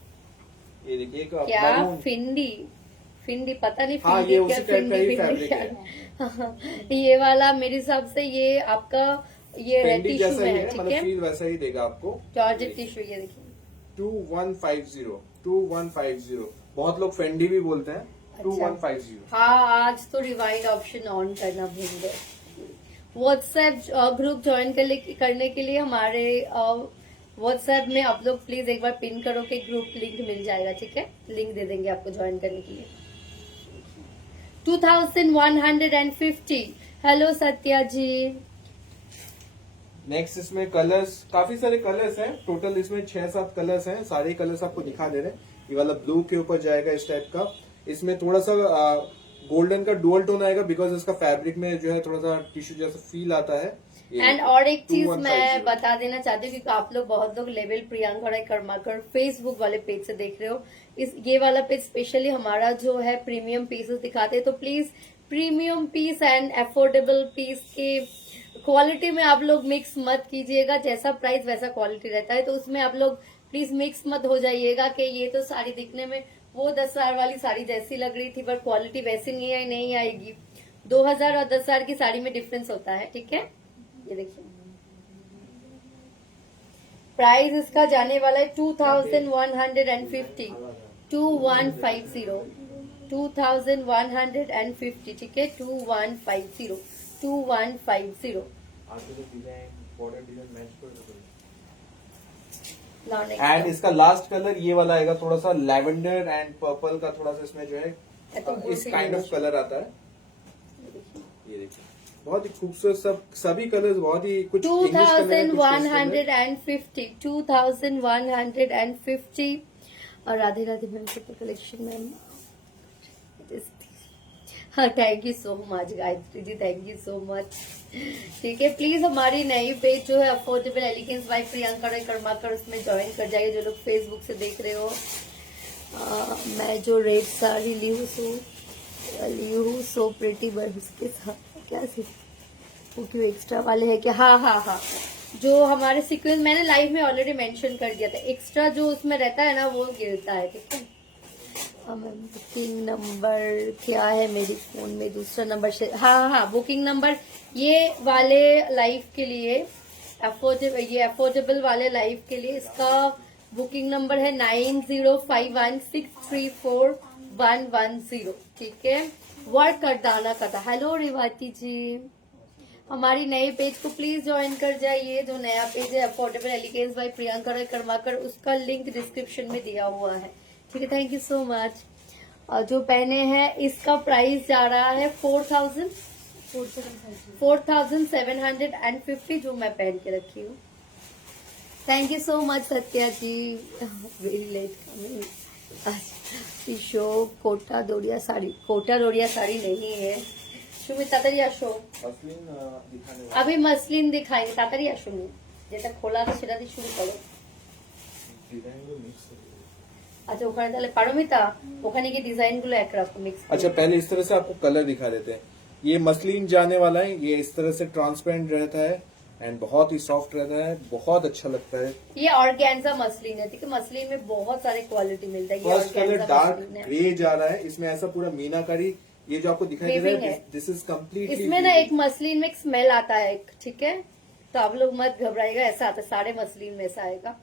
ये देखिए क्या फिंडी पता नहीं, हाँ, फिंडी ये क्या, उसी टाइप का ही फैब्रिक है। ये वाला मेरे हिसाब से ये आपका ये फेंडी टिश्यू जैसा में ही है, है, ठीक मतलब है, फील वैसा ही देगा आपको। जॉर्जेट टिश्यू, ये देखिए 2150 बहुत लोग फेंडी भी बोलते हैं। 2150। हाँ, आज तो रिवाइंड ऑप्शन ऑन करना भूल गए। व्हाट्सएप ग्रुप ज्वाइन करने के लिए हमारे व्हाट्सएप में आप लोग प्लीज एक बार पिन करो कि ग्रुप लिंक मिल जाएगा, ठीक है? लिंक दे देंगे आपको ज्वाइन करने के लिए। 2150। हेलो सत्या जी। नेक्स्ट इसमें कलर्स, काफी सारे कलर्स हैं, टोटल इसमें 6-7 कलर्स हैं, सारे कलर्स आपको दिखा दे रहे हैं। ये वाला ब्लू के ऊपर जाएगा इस टाइप का, इसमें थोड़ा सा गोल्डन का डुअल टोन आएगा बिकॉज इसका फैब्रिक में जो है थोड़ा सा टिश्यू जैसा फील आता है। एंड और एक चीज मैं बता देना चाहती हूँ, क्योंकि आप लोग बहुत लोग लेवल प्रियंका राय कर्माकर फेसबुक वाले पेज से देख रहे हो, ये वाला पेज स्पेशली हमारा जो है प्रीमियम पीसेस दिखाते हैं, तो please premium piece and affordable piece के क्वालिटी में आप लोग मिक्स मत कीजिएगा। जैसा प्राइस वैसा क्वालिटी रहता है, तो उसमें आप लोग प्लीज मिक्स मत हो जाइएगा कि ये तो साड़ी दिखने में वो 10,000 वाली साड़ी जैसी लग रही थी, पर क्वालिटी वैसी नहीं आएगी। 2,000 और 10,000 की साड़ी में डिफरेंस होता है, ठीक है? ये देखिए प्राइस इसका जाने वाला है 2150, 2150, 2150, ठीक है? 2150, 2150। एंड इसका लास्ट कलर ये वाला आएगा, थोड़ा सा लैवेंडर एंड पर्पल का थोड़ा सा इसमें जो है इस काइंड ऑफ कलर आता है। ये देखिए बहुत ही खूबसूरत, सभी कलर्स बहुत ही कुछ 2150, 2150। और राधे राधे मैम के कलेक्शन मैम। हाँ, thank you so much Gayatri ji, thank you so much. ठीक है, प्लीज हमारी नई पेज जो है affordable elegance by Priyanka Rai Karmakar, उसमें ज्वाइन कर जाइए जो लोग फेसबुक से देख रहे हो। मैं जो रेड साड़ी ली हूँ सो प्रिटी, बट उसके साथ क्या वो क्यों एक्स्ट्रा वाले है क्या? हाँ, जो हमारे सीक्वेंस मैंने लाइव में ऑलरेडी मेंशन कर दिया था, एक्स्ट्रा जो उसमें रहता है ना वो गिरता है, ठीक है? बुकिंग नंबर क्या है मेरी फोन में, दूसरा नंबर से, हाँ, बुकिंग नंबर ये वाले लाइव के लिए अफोर्डेबल वाले लाइव के लिए इसका बुकिंग नंबर है 9051634110, ठीक है? वर्क करदाना का था। हेलो रिवाती जी, हमारी नए पेज को प्लीज ज्वाइन कर जाइए। जो नया पेज है affordable elegance by Priyanka Rai Karmakar, उसका लिंक डिस्क्रिप्शन में दिया हुआ है, ठीक है? Thank you so much. और जो पहने हैं इसका प्राइस जा रहा है 4,750 जो मैं पहन के रखी हूँ। Thank you so much Satya ji, very late coming. Show Kota Doria sari नहीं है सुमित, तातरी আসো। अभी मसलिन दिखाएंगे, तातरी আসো নি, যেটা খোলা আছে সেটা দিয়ে শুরু করো। अच्छा, ওখানে তাহলে পারমিতা ওখানে কি ডিজাইন গুলো একরকম मिक्स। अच्छा, पहले इस तरह से आपको कलर दिखा देते हैं। ये मसलिन जाने वाला है, ये इस तरह से ट्रांसपेरेंट रहता है एंड बहुत ही सॉफ्ट रहता है, बहुत अच्छा लगता है। ये ऑर्गेन्जा मसलिन है, ठीक है? मसलिन में बहुत सारे क्वालिटी मिलता है। फर्स्ट कलर डार्क ग्रे जा रहा है, इसमें ऐसा पूरा मीनाकारी, ये जो आपको दिखाई दे रहा है दिस इज कम्प्लीटली। इसमें ना एक मसलिन में एक स्मेल आता है, ठीक है? तो आप लोग मत घबराइएगा, ऐसा आता है सारे मसलिन में ऐसा आएगा।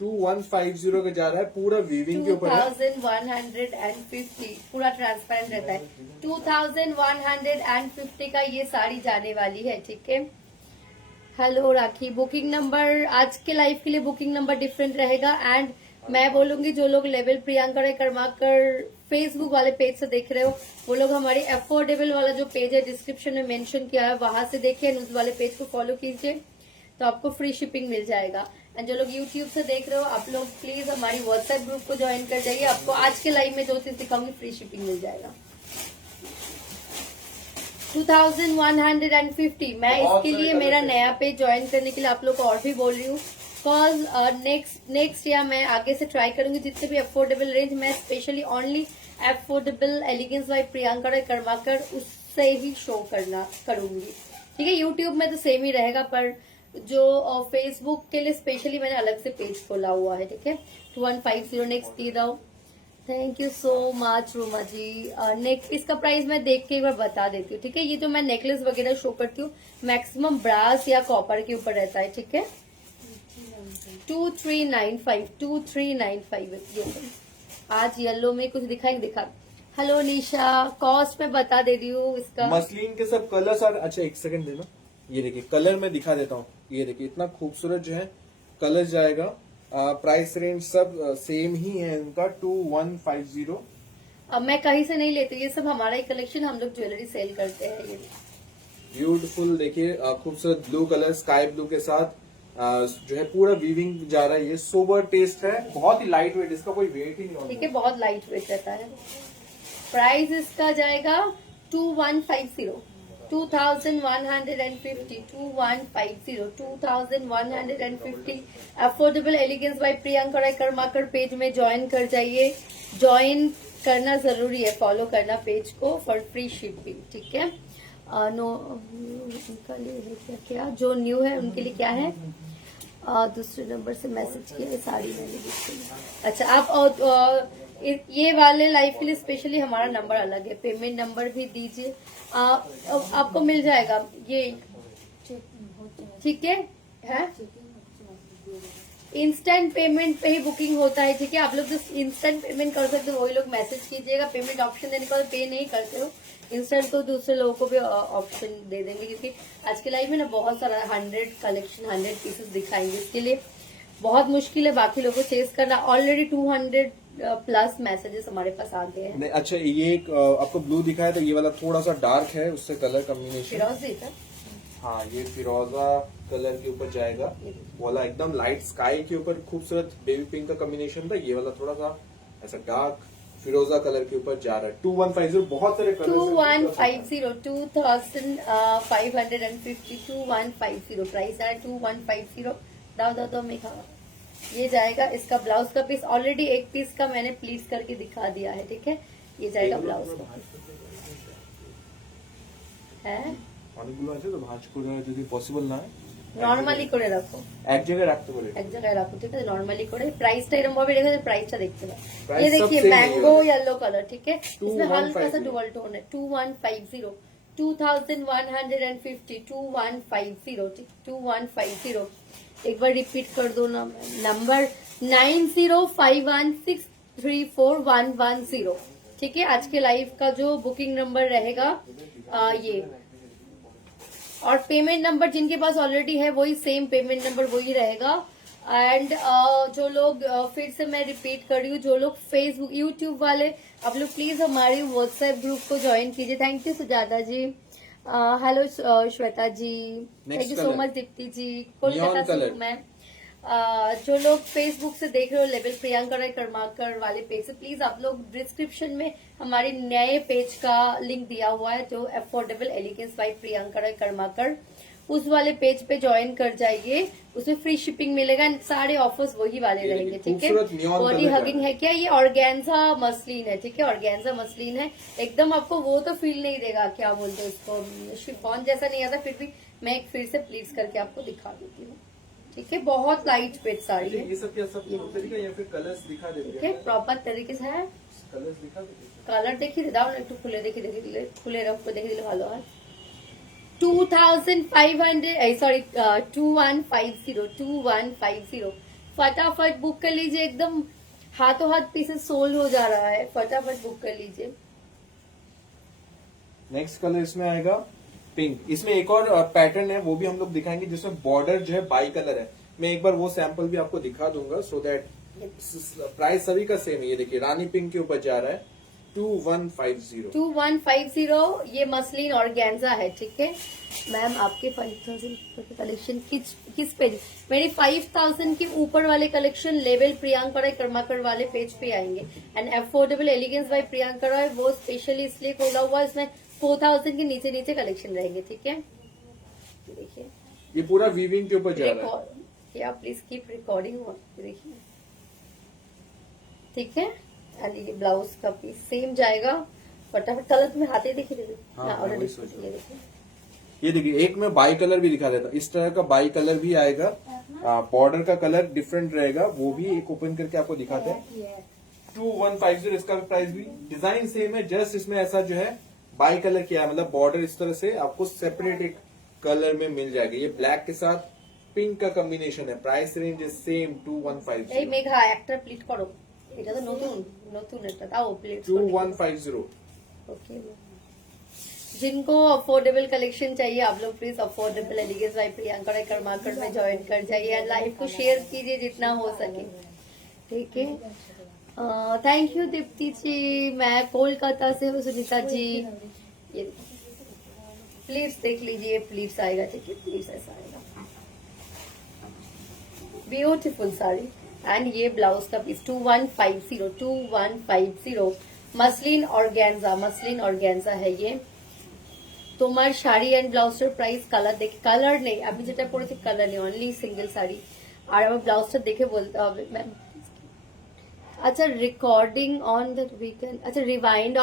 2150 का जा रहा है, पूरा वीविंग के ऊपर है। 2150 पूरा ट्रांसपेरेंट रहता है। 2150 का ये साड़ी जाने वाली है, ठीक है? हेलो राखी, बुकिंग नंबर आज के लाइव के लिए बुकिंग नंबर डिफरेंट रहेगा। एंड मैं बोलूंगी जो लोग लेवल प्रियंका राय कर्माकर फेसबुक वाले पेज से देख रहे हो, वो लोग हमारी अफोर्डेबल वाला जो पेज है डिस्क्रिप्शन में मेंशन किया है वहां से देखिए, उस वाले पेज को फॉलो कीजिए तो आपको फ्री शिपिंग मिल जाएगा। एंड जो लोग यूट्यूब से देख रहे हो आप लोग प्लीज हमारी व्हाट्सएप ग्रुप को ज्वाइन कर जाइए, आपको आज के लाइव में जो चीज दिखाऊंगी फ्री शिपिंग मिल जाएगा। 2150 मैं इसके लिए मेरा नया पेज ज्वाइन करने के लिए आप लोग को और भी बोल रही हूँ, कॉज नेक्स्ट ईयर मैं आगे से ट्राई करूंगी जितने भी अफोर्डेबल रेंज, मैं specially only affordable elegance by Priyanka Rai Karmakar उससे ही शो करूंगी, ठीक है? यूट्यूब में तो सेम ही रहेगा, पर जो फेसबुक के लिए स्पेशली मैंने अलग से पेज खोला हुआ है, ठीक है? 2150 नेक्स्ट दे दो। Thank you so much Roma ji. Next इसका प्राइस मैं देख के एक बार बता देती हूँ, ठीक है? ये जो मैं नेकलेस वगैरह शो करती हूँ मैक्सिमम ब्रास या कॉपर के ऊपर रहता है, ठीक है? 2395 2395। आज येलो में कुछ दिखा। हेलो निशा, कॉस्ट में बता दे रही हूँ इसका। मसलिन के सब कलर्स और अच्छा एक सेकंड देना, ये देखिए कलर मैं दिखा देता हूँ। ये देखिए इतना खूबसूरत जो है कलर जाएगा। प्राइस रेंज सब सेम ही है इनका 2150। अब मैं कहीं से नहीं लेती, ये सब हमारा ही कलेक्शन, हम लोग ज्वेलरी सेल करते हैं। ये ब्यूटीफुल देखिए खूबसूरत ब्लू कलर स्काई ब्लू के साथ जो है पूरा वीविंग जा रहा है। ये सोबर टेस्ट है, बहुत ही लाइट वेट, इसका कोई वेट ही नहीं होता। ठीक है, बहुत लाइट वेट रहता है। प्राइस इसका जाएगा 2150, 2150, 2150। Affordable elegance by Priyanka Rai Karmakar page में ज्वाइन कर जाइए। ज्वाइन करना जरूरी है, फॉलो करना पेज को फॉर फ्री शिपिंग। ठीक है, नो उनका लिए है क्या क्या, जो न्यू है उनके लिए क्या है, दूसरे नंबर से मैसेज किया, साड़ी मैंने देखी। अच्छा, आप ये वाले लाइफ के लिए स्पेशली हमारा नंबर अलग है, पेमेंट नंबर भी दीजिए, आपको मिल जाएगा ये। ठीक है, इंस्टेंट पेमेंट पे ही बुकिंग होता है। ठीक है, आप लोग जो इंस्टेंट पेमेंट कर सकते हो वही लोग मैसेज कीजिएगा। पेमेंट ऑप्शन देने के बाद पे नहीं करते हो इंस्टेंट, तो दूसरे लोगों को भी ऑप्शन दे देंगे, क्योंकि आज के लाइफ में ना बहुत सारा 100 कलेक्शन 100 पीसेस दिखाएंगे, इसके लिए बहुत मुश्किल है बाकी लोगों को चेस करना। ऑलरेडी 200 प्लस मैसेजेस हमारे पास आ गए हैं। अच्छा, ये एक आपको ब्लू दिखाया तो ये वाला थोड़ा सा डार्क है, उससे कलर कॉम्बिनेशन फिरोजी था। हाँ, ये फिरोजा कलर के ऊपर जाएगा, वाला एकदम लाइट स्काई के ऊपर खूबसूरत बेबी पिंक का कॉम्बिनेशन था। ये वाला थोड़ा सा ऐसा डार्क फिरोजा कलर के ऊपर जा रहा है। 2150, बहुत सारे कलर 2150, 2550, 2150 प्राइस है। 2150 दाओ में खावा ये जाएगा। इसका ब्लाउज का पीस ऑलरेडी एक पीस का मैंने प्लीट्स करके दिखा दिया है। ठीक है, ये जाएगा ब्लाउज का है। অনেকগুলো আছে তো ভাঁজ করে যদি পসিবল না হয় নর্মালি করে রাখো, এক জায়গায় রাখতে পারে, এক জায়গায় রাখো। ঠিক আছে, নর্মালি করে প্রাইসটা এরকম ভাবে রেখে प्राइसটা देखते हैं। Price ये सब देखिए same मैंगो है। Yellow colour. ठीक है, इसमें हल्का सा 2150 डुअल टोन है। 2150, 2150, 2150, 2150। एक बार रिपीट कर दो ना नंबर, 9051634110। ठीक है, आज के लाइव का जो बुकिंग नंबर रहेगा ये, और पेमेंट नंबर जिनके पास ऑलरेडी है वही सेम पेमेंट नंबर वही रहेगा। एंड जो लोग फिर से मैं रिपीट कर रही हूँ, जो लोग फेसबुक यूट्यूब वाले, आप लोग प्लीज हमारे व्हाट्सएप ग्रुप को ज्वाइन कीजिए। Thank you Sujata ji, hello Shweta ji, thank you so much Deepti ji, Kolkata से हूँ मैं। जो लोग फेसबुक से देख रहे हो लेवल प्रियंका राय कर्माकर वाले पेज से, प्लीज आप लोग डिस्क्रिप्शन में हमारे नए पेज का लिंक दिया हुआ है, जो affordable elegance by Priyanka Rai Karmakar, उस वाले पेज पे ज्वाइन कर जाइए। उसमें फ्री शिपिंग मिलेगा, सारे ऑफर्स वही वाले रहेंगे। ठीक है, बॉडी हगिंग है क्या, ये ऑर्गेन्जा मसलिन है। ठीक है, ऑर्गेन्जा मसलिन है, एकदम आपको वो तो फील नहीं देगा, क्या बोलते हैं उसको, शिफॉन जैसा नहीं आता, फिर भी मैं एक फिर से प्लीज करके आपको दिखा देती हूँ। ठीक है, बहुत लाइट वेट साड़ी है। ये सब क्या सब तरीका या फिर कलर्स दिखा देते हैं? ठीक है, प्रॉपर तरीके से है। कलर्स दिखा देते हैं, कलर देखिए दाओ ना, একটু খুলে দেখি খুলে রাখো, দেখে দিলে ভালো হয়। 2500 सॉरी 2150, 2150 फटाफट बुक कर लीजिए, एकदम हाथों हाथ पीसेस सोल्ड हो जा रहा है, फटाफट बुक कर लीजिए। नेक्स्ट कलर इसमें आएगा पिंक। इसमें एक और पैटर्न है, वो भी हम लोग दिखाएंगे, जिसमें बॉर्डर जो है बाई कलर है। मैं एक बार वो सैंपल भी आपको दिखा दूंगा, सो दैट प्राइस सभी का सेम है। ये देखिए रानी पिंक के ऊपर जा रहा है 2150। 2150 ये मसलिन ऑर्गेन्जा है। ठीक है मैम, आपके 5000 के कलेक्शन किस पेज, मेरी 5000 के ऊपर वाले कलेक्शन लेवल प्रियंका राय कर्माकर वाले पेज पे आएंगे। And affordable elegance by Priyanka Rai वो स्पेशली इसलिए खोला हुआ, इसमें 4000 के नीचे नीचे कलेक्शन रहेंगे। ठीक है, देखिए ये पूरा वीविंग के ऊपर जा रहा है। क्या प्लीज कीप रिकॉर्डिंग, देखिए। ठीक है, एंड ये ब्लाउज का पीस सेम जाएगा। फटाफट कलर में हाथे देखिए, ये देखिए एक में बाई कलर भी दिखा देता, इस तरह का बाई कलर भी आएगा। बॉर्डर का कलर डिफरेंट रहेगा, वो भी एक ओपन करके आपको दिखाते हैं। 2150 इसका प्राइस भी, डिजाइन सेम है, जस्ट इसमें ऐसा जो है बाई कलर किया है, मतलब बॉर्डर इस तरह से आपको सेपरेट एक कलर में मिल जाएगा। ये ब्लैक के साथ पिंक का कॉम्बिनेशन है। Price range is same 2150। Megha एक्टर प्लीट करो, এটা তো নতুন নতুন একটা তাও প্লেট 2150 ओके। जिनको अफोर्डेबल कलेक्शन चाहिए आप लोग please affordable elegance by Priyanka Rai Karmakar में ज्वाइन कर जाइए और लाइव को शेयर कीजिए जितना हो सके, ठीक है। थैंक यू दीप्ति जी, मैं कोलकाता से हूँ। सुनीता जी ये प्लीज देख लीजिए, प्लीज आएगा, ठीक है, प्लीज ऐसा आएगा। ब्यूटीफुल साड़ी एंड ये ब्लाउज का पीस 2150 मसलिन ऑर्गेन्जा है ये। তোমার শাড়ি এন্ড ব্লাউজের প্রাইস কালার দেখে, কালার নেই আমি যেটা পরেছি কালার নেই, অনলি সিঙ্গেল শাড়ি। আর আমার ব্লাউজটা দেখে বলতে হবে ম্যাম। अच्छा रिकॉर्डिंग ऑन द वीकेंड, अच्छा रिवाइंड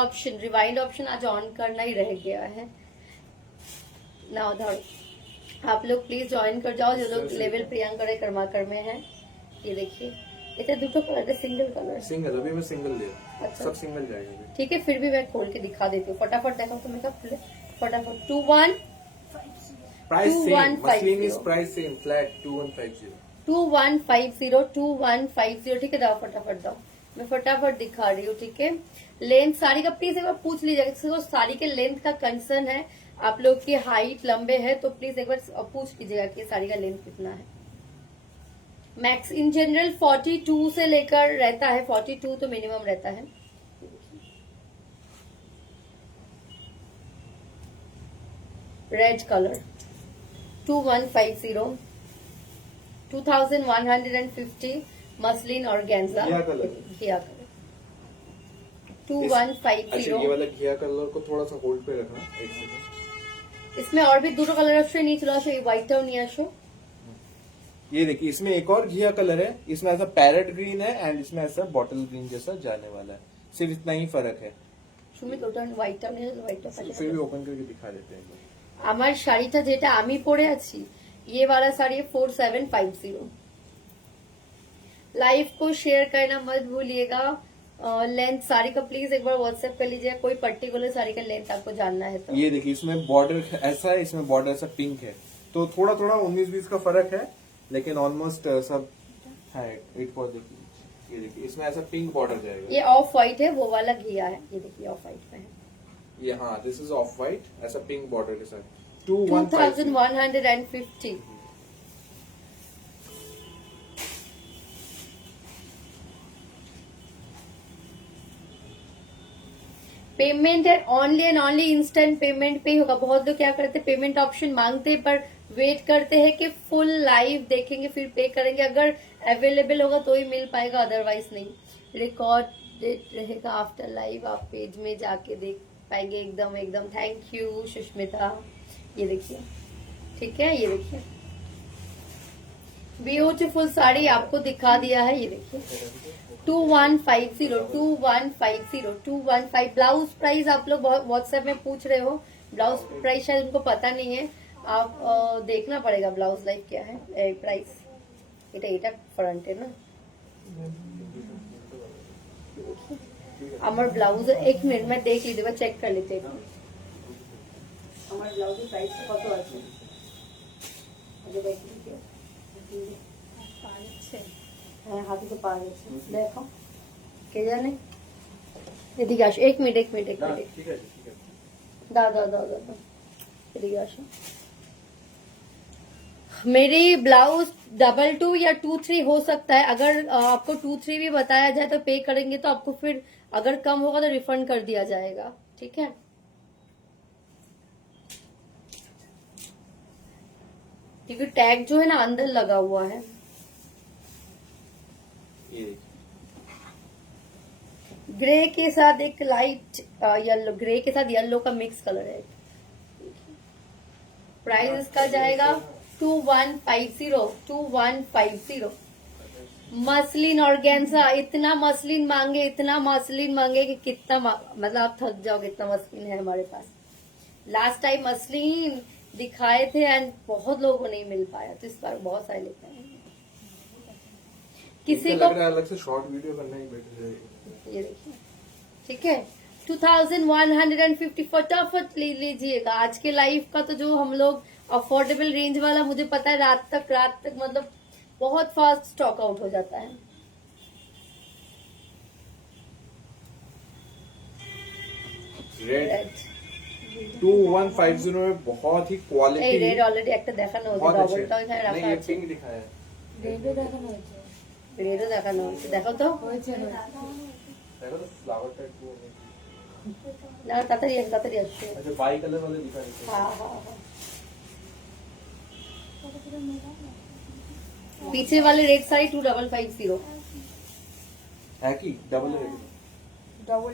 ऑप्शन आज ऑन करना ही रह गया है ना उधर। आप लोग प्लीज ज्वाइन कर जाओ जो लोग लेवल प्रियंका राय कर्माकर में है। ये देखिए এটা দুটো কালার है, सिंगल कलर सिंगल, अभी मैं सिंगल ले अच्छा सब सिंगल जाएगा अभी। ठीक है, फिर भी मैं खोल के दिखा देती हूँ, फटाफट देखो तो मेकअप फटाफट 2150 price same, muslin is price same flat 2150 ठीक है। दाओ फटाफट दाओ, मैं फटाफट दिखा रही हूँ, ठीक है। लेंथ साड़ी का प्लीज एक बार पूछ लीजिएगा, किसी को साड़ी के लेंथ का कंसर्न है, आप लोग की हाइट लंबे है तो प्लीज एक बार पूछ लीजिएगा कि साड़ी का लेंथ कितना है। मैक्स इन जनरल 42 से लेकर रहता है, 42 तो मिनिमम रहता है। रेड कलर 2150 मसलिन ऑर्गेन्जा घिया कलर 2150। अच्छा ये वाला घिया कलर को थोड़ा सा होल्ड पे रखना एक सेकंड। इसमें और भी दूसरा कलर আসছে নিচে আসো, এই হোয়াইটটাও নিয়ে আসো। ये देखिए इसमें एक और घिया कलर है, इसमें ऐसा पैरेट ग्रीन है एंड इसमें ऐसा बॉटल ग्रीन जैसा जाने वाला है, सिर्फ इतना ही फर्क है। সুমিত ওটা হোয়াইটটাও নিয়ে আসো, হোয়াইটটা फिर भी ओपन करके दिखा देते हैं। আমার শাড়িটা যেটা আমি পরে আছি ये वाला साड़ी 4750। लाइव को शेयर करना मत भूलिएगा। लेंथ साड़ी का प्लीज एक बार व्हाट्सएप कर लीजिएगा, कोई पर्टिकुलर साड़ी का लेंथ आपको जानना है तो। ये देखिए इसमें बॉर्डर ऐसा है, इसमें बॉर्डर ऐसा पिंक है, तो थोड़ा थोड़ा 19-20 का फर्क है, लेकिन ऑलमोस्ट सब है। एक और देखिए, ये देखिए इसमें ऐसा पिंक बॉर्डर जाएगा। ये ऑफ व्हाइट है, वो वाला घिया है, ये देखिए ऑफ व्हाइट में है ये। हाँ दिस इज ऑफ व्हाइट ऐसा पिंक बॉर्डर के साथ 2150। पेमेंट है only and only instant payment पे होगा। बहुत लोग क्या करते हैं पेमेंट ऑप्शन मांगते हैं पर वेट करते हैं कि फुल लाइव देखेंगे फिर पे करेंगे, अगर अवेलेबल होगा तो ही मिल पाएगा, अदरवाइज नहीं। रिकॉर्ड रहेगा आफ्टर लाइव, आप पेज में जाके देख पाएंगे एकदम एकदम। Thank you Sushmita. ये देखिए, ठीक है, ये देखिए ब्यूटीफुल साड़ी आपको दिखा दिया है। ये देखिए 2150 ब्लाउज प्राइस आप लोग बहुत व्हाट्सएप में पूछ रहे हो, ब्लाउज प्राइस शायद उनको पता नहीं है, आप देखना पड़ेगा ब्लाउज लाइव क्या है प्राइस। এটা फ्रंट है ना আমার ব্লাউজ। एक मिनट मैं देख लीजिए, मैं चेक कर लेते हैं আমার ব্লাউজের প্রাইস কত আছে। আগে দেখ लीजिए, হ্যাঁ হাতে তো পা গেছে, দেখো কে জানে। এদিকে আসো, एक मिनट ठीक है ठीक है দাও এদিকে আসো। मेरी ब्लाउज 22 या 23 हो सकता है, अगर आपको 23 भी बताया जाए तो पे करेंगे तो आपको फिर अगर कम होगा तो रिफंड कर दिया जाएगा, ठीक है। क्योंकि टैग जो है ना अंदर लगा हुआ है। ग्रे के साथ एक लाइट येलो, ग्रे के साथ येलो का मिक्स कलर है। प्राइस इसका जाएगा 2150। मसलिन ऑर्गेन्जा, इतना मसलिन मांगे कि कितना मतलब आप थक जाओगे, इतना मसलिन है हमारे पास। लास्ट टाइम मसलिन दिखाए थे एंड बहुत लोगों को नहीं मिल पाया, तो इस बार बहुत सारे लेते हैं। किसी को अलग से शॉर्ट वीडियो करना ही बेटर है। ये देखिए, ठीक है 2150 फटाफट ले लीजिएगा। आज के लाइव का तो जो हम लोग अफोर्डेबल रेंज वाला, मुझे पता है रात तक मतलब बहुत फास्ट स्टॉक आउट हो जाता है। रेड 2150 में बहुत ही এই क्वालिटी রেড অলরেডি একটা দেখানো হচ্ছে, बहुत अच्छे ডবলটা ওখানে नहीं রাখা ये আছে, पिंक दिखाया है রেডও দেখানো হয়েছে। রেডও দেখানো হচ্ছে, দেখো তো। হয়েছে देखो तो फ्लावर टाइप वो है। না তাড়াতাড়ি আসবে, তাড়াতাড়ি আসবে। अच्छा बाई कलर वाले दिखा रहे थे हाँ हाँ हाँ। पीछे वाले रेड साड़ी 2550। है कि डबल है ডবল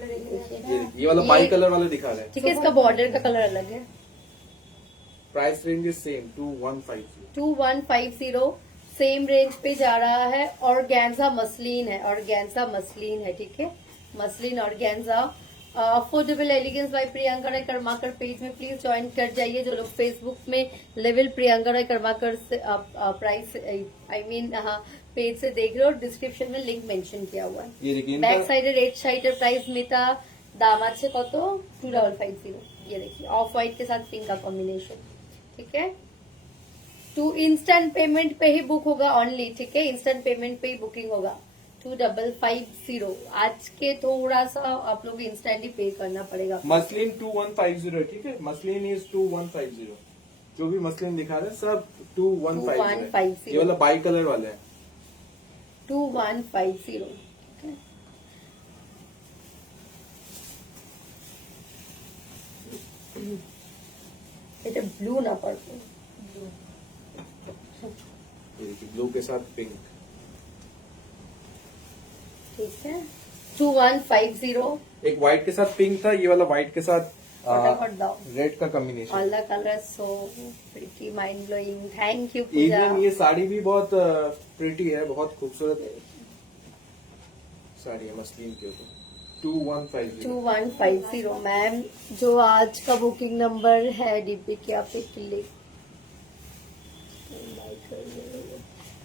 ये वाला बाई कलर वाले दिखा रहे हैं ठीक है, इसका बॉर्डर का कलर अलग है। Price range is same 2150 2150 same range पे जा रहा है। ऑर्गेन्जा मसलिन है, ऑर्गेन्जा मसलिन है, ठीक है, muslin organza. Affordable elegance by Priyanka Rai Karmakar page में प्लीज ज्वाइन कर जाइए। जो लोग फेसबुक में लेवल प्रियंका राय कर्माकर से प्राइस आई मीन पेज से देख रहे हो, डिस्क्रिप्शन में लिंक मेंशन किया हुआ है। ये देखिए ব্যাক इनका সাইডে রেড শাড়িটার প্রাইস মিতা দাম আছে কত 2550। ये देखिए ऑफ व्हाइट के साथ पिंक का कॉम्बिनेशन, ठीक है। टू इंस्टेंट पेमेंट पे ही बुक होगा ओनली, ठीक है, इंस्टेंट पेमेंट पे ही बुकिंग होगा 2550। आज के थोड़ा सा आप लोग इंस्टेंटली पे करना पड़ेगा। मसलिन 2150 है ठीक है मसलिन इज 2150 जो भी मसलिन दिखा रहे हैं सब 2150 2150 ये वाला बाई कलर वाले हैं 2150, ठीक है। এটা ব্লু না পার্পল, ये देखिए ब्लू के साथ पिंक ठीक है। 2150 एक व्हाइट के साथ पिंक था ये वाला व्हाइट के साथ फटाफट दाओ। रेड का combination all the colour so pretty, mind blowing. Thank you Puja. Even ये साड़ी भी बहुत प्रिटी है बहुत खूबसूरत साड़ी है मसलिन के ऊपर 2150 2150 मैम। जो आज का बुकिंग नंबर है डीपी के आप एक क्लिक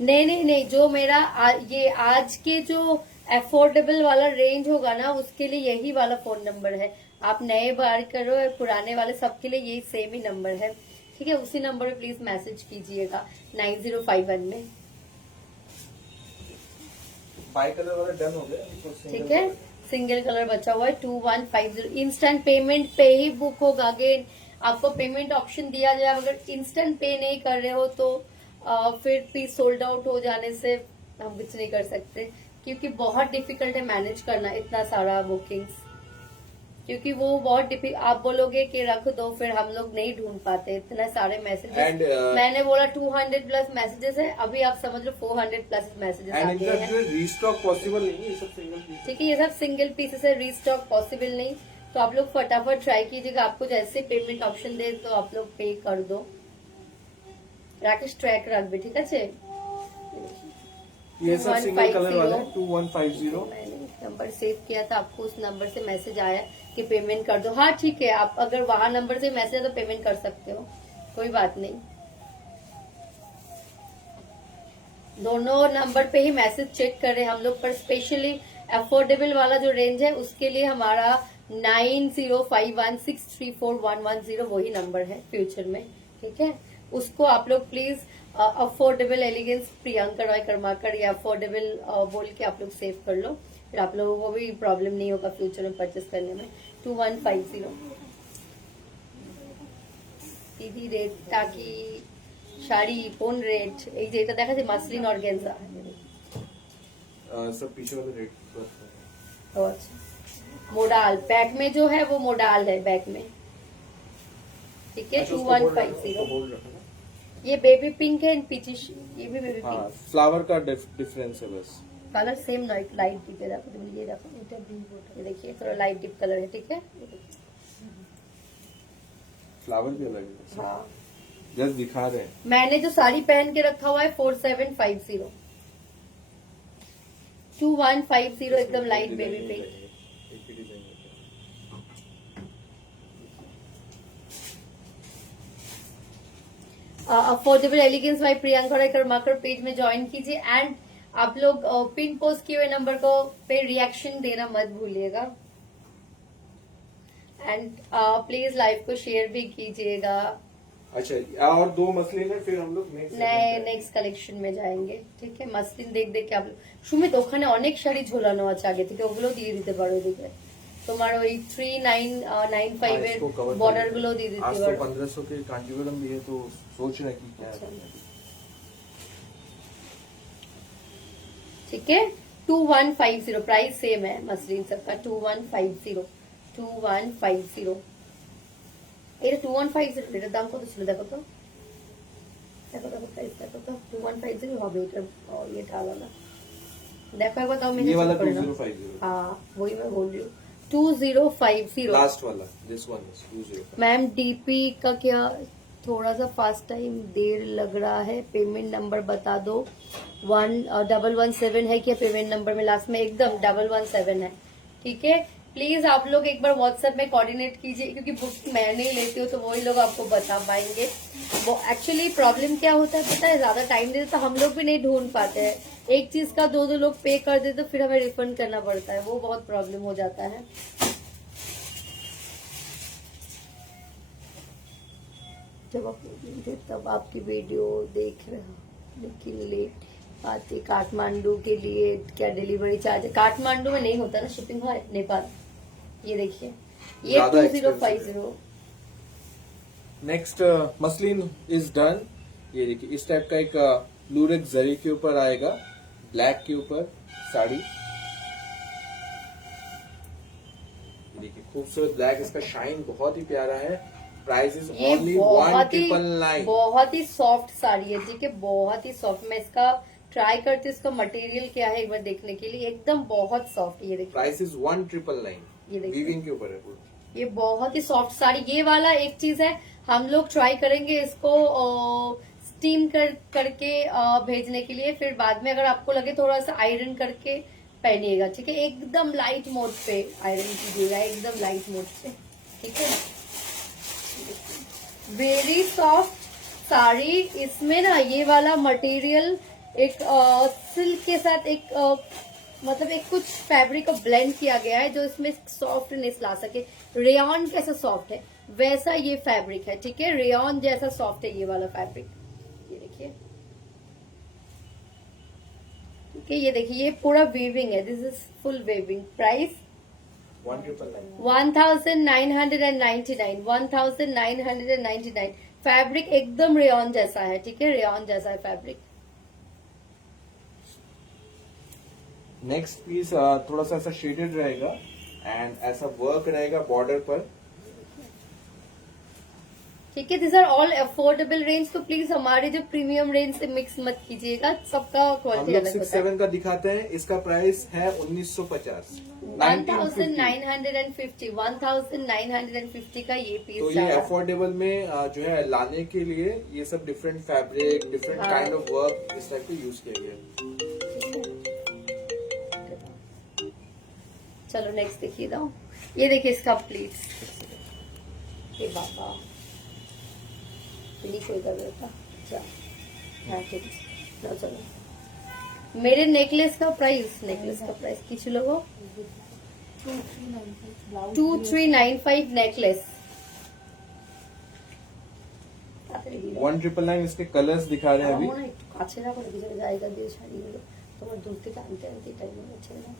नहीं नहीं नहीं, जो मेरा ये आज के जो अफोर्डेबल वाला रेंज होगा ना उसके लिए यही वाला फोन नंबर है। आप नए बार करो या पुराने वाले सबके लिए यही सेम ही नंबर है, ठीक है। उसी नंबर पे प्लीज मैसेज कीजिएगा 9051 में, बाई कलर वाला डन हो गया ठीक है। सिंगल कलर बचा हुआ है 2150। इंस्टेंट पेमेंट पे ही बुक होगा। अगेन आपको पेमेंट ऑप्शन दिया जाए, अगर इंस्टेंट पे नहीं कर रहे हो तो फिर प्लीज सोल्ड आउट हो जाने से हम कुछ नहीं कर सकते, क्योंकि बहुत डिफिकल्ट है मैनेज करना इतना सारा बुकिंग्स, क्योंकि वो बहुत आप बोलोगे कि रख दो फिर हम लोग नहीं ढूंढ पाते इतने सारे मैसेजेस। मैंने बोला 200 प्लस मैसेजेस है, अभी आप समझ लो 400 प्लस मैसेजेस आ गए हैं, रीस्टॉक पॉसिबल नहीं है ये सब सिंगल पीस ठीक है। ये सब सिंगल पीसेस है, रीस्टॉक पॉसिबल नहीं, तो आप लोग फटाफट ट्राई कीजिएगा। आपको जैसे पेमेंट ऑप्शन दे तो आप लोग पे कर दो। राकेश ट्रैक रखबे, ठीक है। ये सब सिंगल कलर वाला है 2150 मैंने नंबर सेव किया था, आपको उस नंबर से मैसेज आया कि पेमेंट कर दो। हाँ ठीक है, आप अगर वहां नंबर से मैसेज है तो पेमेंट कर सकते हो, कोई बात नहीं। दोनों नंबर पे ही मैसेज चेक कर रहे हैं हम लोग, पर स्पेशली अफोर्डेबल वाला जो रेंज है उसके लिए हमारा 9051634110 वही नंबर है फ्यूचर में, ठीक है। उसको आप लोग please affordable elegance Priyanka Roy Karmakar या अफोर्डेबल बोल के आप लोग सेव कर लो, फिर आप लोगों को भी प्रॉब्लम नहीं होगा फ्यूचर में परचेस करने में। 2150 सीधी रेट ताकि শাড়ি কোন রেট, এই যে এটা দেখা যায় মাসলিন অর্গানজা सब पीछे वाले रेड तो अच्छा मोडाल बैक में जो है वो मोडाल है बैक में, ठीक है। 2150 ये बेबी पिंक है, पीछे ये भी बेबी हाँ पिंक। फ्लावर का डिफरेंस है बस कलर सेम लाइट डिप है, देखो ये देखो ये देखिए थोड़ा लाइट डिप कलर है, ठीक है। फ्लावर भी अलग है हाँ जस्ट दिखा रहे हैं मैंने जो साड़ी पहन के रखा हुआ है 4750 2150 एकदम light baby pink. Affordable elegance by Priyanka Rai Karmakar page में ज्वाइन कीजिए एंड आप लोग पिन पोस्ट किए हुए नंबर को पे रिएक्शन देना मत भूलिएगा एंड प्लीज लाइव को शेयर भी कीजिएगा। अच्छा और दो मसलिन है फिर हम लोग नेक्स्ट कलेक्शन में जाएंगे, ठीक है। मसলিন দেখ দেখ आप সুমিত ওখানে অনেক শাড়ি ঝোলানো আছে আগে থেকে, ওগুলো দিয়ে দিতে পারো এদিকে। তোমার ওই 3995 এর इसको cover বর্ডার कर গুলো দিয়ে आज দিতে तो পারো। 1500 के कांजीवरम भी है तो सोच रहे हैं कि क्या अच्छा। है। ठीक है 2150 प्राइस सेम है मसलिन सबका 2150 এটা 2150 এটার দাম কত ছিল দেখো তো প্রাইস দেখো তো 2150 হবে এটা এটা আলাদা देखो एक बार ये वाला check करना। 2050 हाँ वही मैं बोल रही हूँ 2050 लास्ट वाला this one is 2050। Ma'am DP का क्या थोड़ा सा फास्ट टाइम देर लग रहा है पेमेंट नंबर बता दो 1117 है क्या पेमेंट नंबर में लास्ट में एकदम 117 है ठीक है प्लीज आप लोग एक बार व्हाट्सएप में कोऑर्डिनेट कीजिए क्योंकि बुक मैं नहीं लेती हूँ तो वही लोग आपको बता पाएंगे वो एक्चुअली प्रॉब्लम क्या होता है पता है ज्यादा टाइम देते तो हम लोग भी नहीं ढूंढ पाते हैं एक चीज का दो लोग पे कर देते तो फिर हमें रिफंड करना पड़ता है वो बहुत प्रॉब्लम हो जाता है जब आप थे तब आपकी वीडियो देख रहे हो लेकिन लेट आती काठमांडू के लिए क्या डिलीवरी चार्ज है काठमांडू में नहीं होता ना शिपिंग हुआ है नेपाल ये देखिए ये ज्यादा 2050 नेक्स्ट मसलिन इज डन। ये देखिए इस टाइप का एक लूरेक्स जरी के ऊपर आएगा ब्लैक के ऊपर साड़ी। ये देखिए खूबसूरत ब्लैक इसका शाइन बहुत ही प्यारा है। प्राइस इज ये ओनली बहुत ही सॉफ्ट साड़ी है ठीक है बहुत ही सॉफ्ट मैं इसका ट्राई करती हूँ इसका मटेरियल क्या है एक बार देखने के लिए एकदम बहुत सॉफ्ट ये देखिए प्राइस इज 1999। ये देखिए वीविंग के ऊपर है पूरा। ये बहुत ही सॉफ्ट साड़ी ये वाला एक चीज है हम लोग ट्राई करेंगे इसको स्टीम करके भेजने के लिए फिर बाद में अगर आपको लगे थोड़ा सा आयरन करके पहनिएगा ठीक है एकदम लाइट मोड पे आयरन कीजिएगा एकदम लाइट मोड पे ठीक है वेरी सॉफ्ट साड़ी इसमें ना ये वाला मटेरियल एक सिल्क के साथ एक मतलब एक कुछ फैब्रिक का ब्लेंड किया गया है जो इसमें सॉफ्टनेस ला सके रेयॉन कैसा सॉफ्ट है वैसा ये फैब्रिक है ठीक है रेयॉन जैसा सॉफ्ट है ये वाला फैब्रिक ये देखिए ठीक है ये देखिए ये पूरा वीविंग है this is full weaving price 1999 fabric एकदम रेयॉन जैसा है ठीक है रेयॉन जैसा है फैब्रिक नेक्स्ट पीस थोड़ा सा ऐसा शेडेड रहेगा एंड ऐसा वर्क रहेगा बॉर्डर पर। ठीक है this are all affordable range तो प्लीज हमारे जो प्रीमियम रेंज से मिक्स मत कीजिएगा सबका हम क्वालिटी लोग अलग होता है 67 का दिखाते हैं इसका प्राइस है 1950 1950 का ये पीस तो ये अफोर्डेबल में जो है लाने के लिए ये सब डिफरेंट फैब्रिक डिफरेंट हाँ। काइंड ऑफ वर्क इस टाइप के यूज किया गया है। चलो नेक्स्ट देखिए दाओ ये देखिए इसका प्लीट्स ये बाबा इन्हीं कोई कर देता अच्छा हाँ ठीक है लो चलो मेरे नेकलेस का प्राइस किसी लोगों 2395 नेकलेस 1999 इसके कलर्स दिखा रहे हैं अभी। কাছে রাখো না পিছনে জায়গা দিয়ে শাড়িগুলো তোমার দূর থেকে আনতে আনতে টাইম হচ্ছে না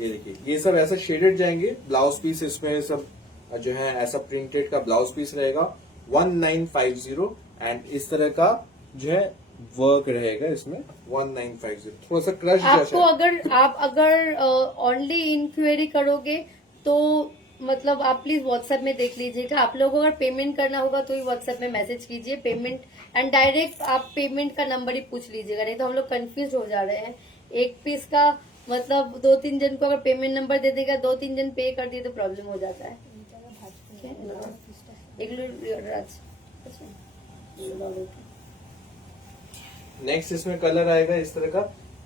ये देखिए ये सब ऐसा शेडेड जाएंगे ब्लाउज पीस इसमें सब जो है ऐसा प्रिंटेड का ब्लाउज पीस रहेगा 1950 एंड इस तरह का जो है वर्क रहेगा इसमें 1950 थोड़ा सा क्रश आपको अगर ओनली इंक्वायरी करोगे तो मतलब आप प्लीज व्हाट्सएप में देख लीजिएगा आप लोगों को अगर पेमेंट करना होगा तो ही व्हाट्सएप में मैसेज कीजिए पेमेंट एंड डायरेक्ट आप पेमेंट का नंबर ही पूछ लीजिएगा नहीं तो हम लोग कंफ्यूज हो जा रहे हैं एक पीस का मतलब 2-3 जन को अगर पेमेंट नंबर दे देगा 2-3 जन पे कर दिए तो प्रॉब्लम हो जाता है नेक्स्ट इसमें कलर आएगा इस तरह का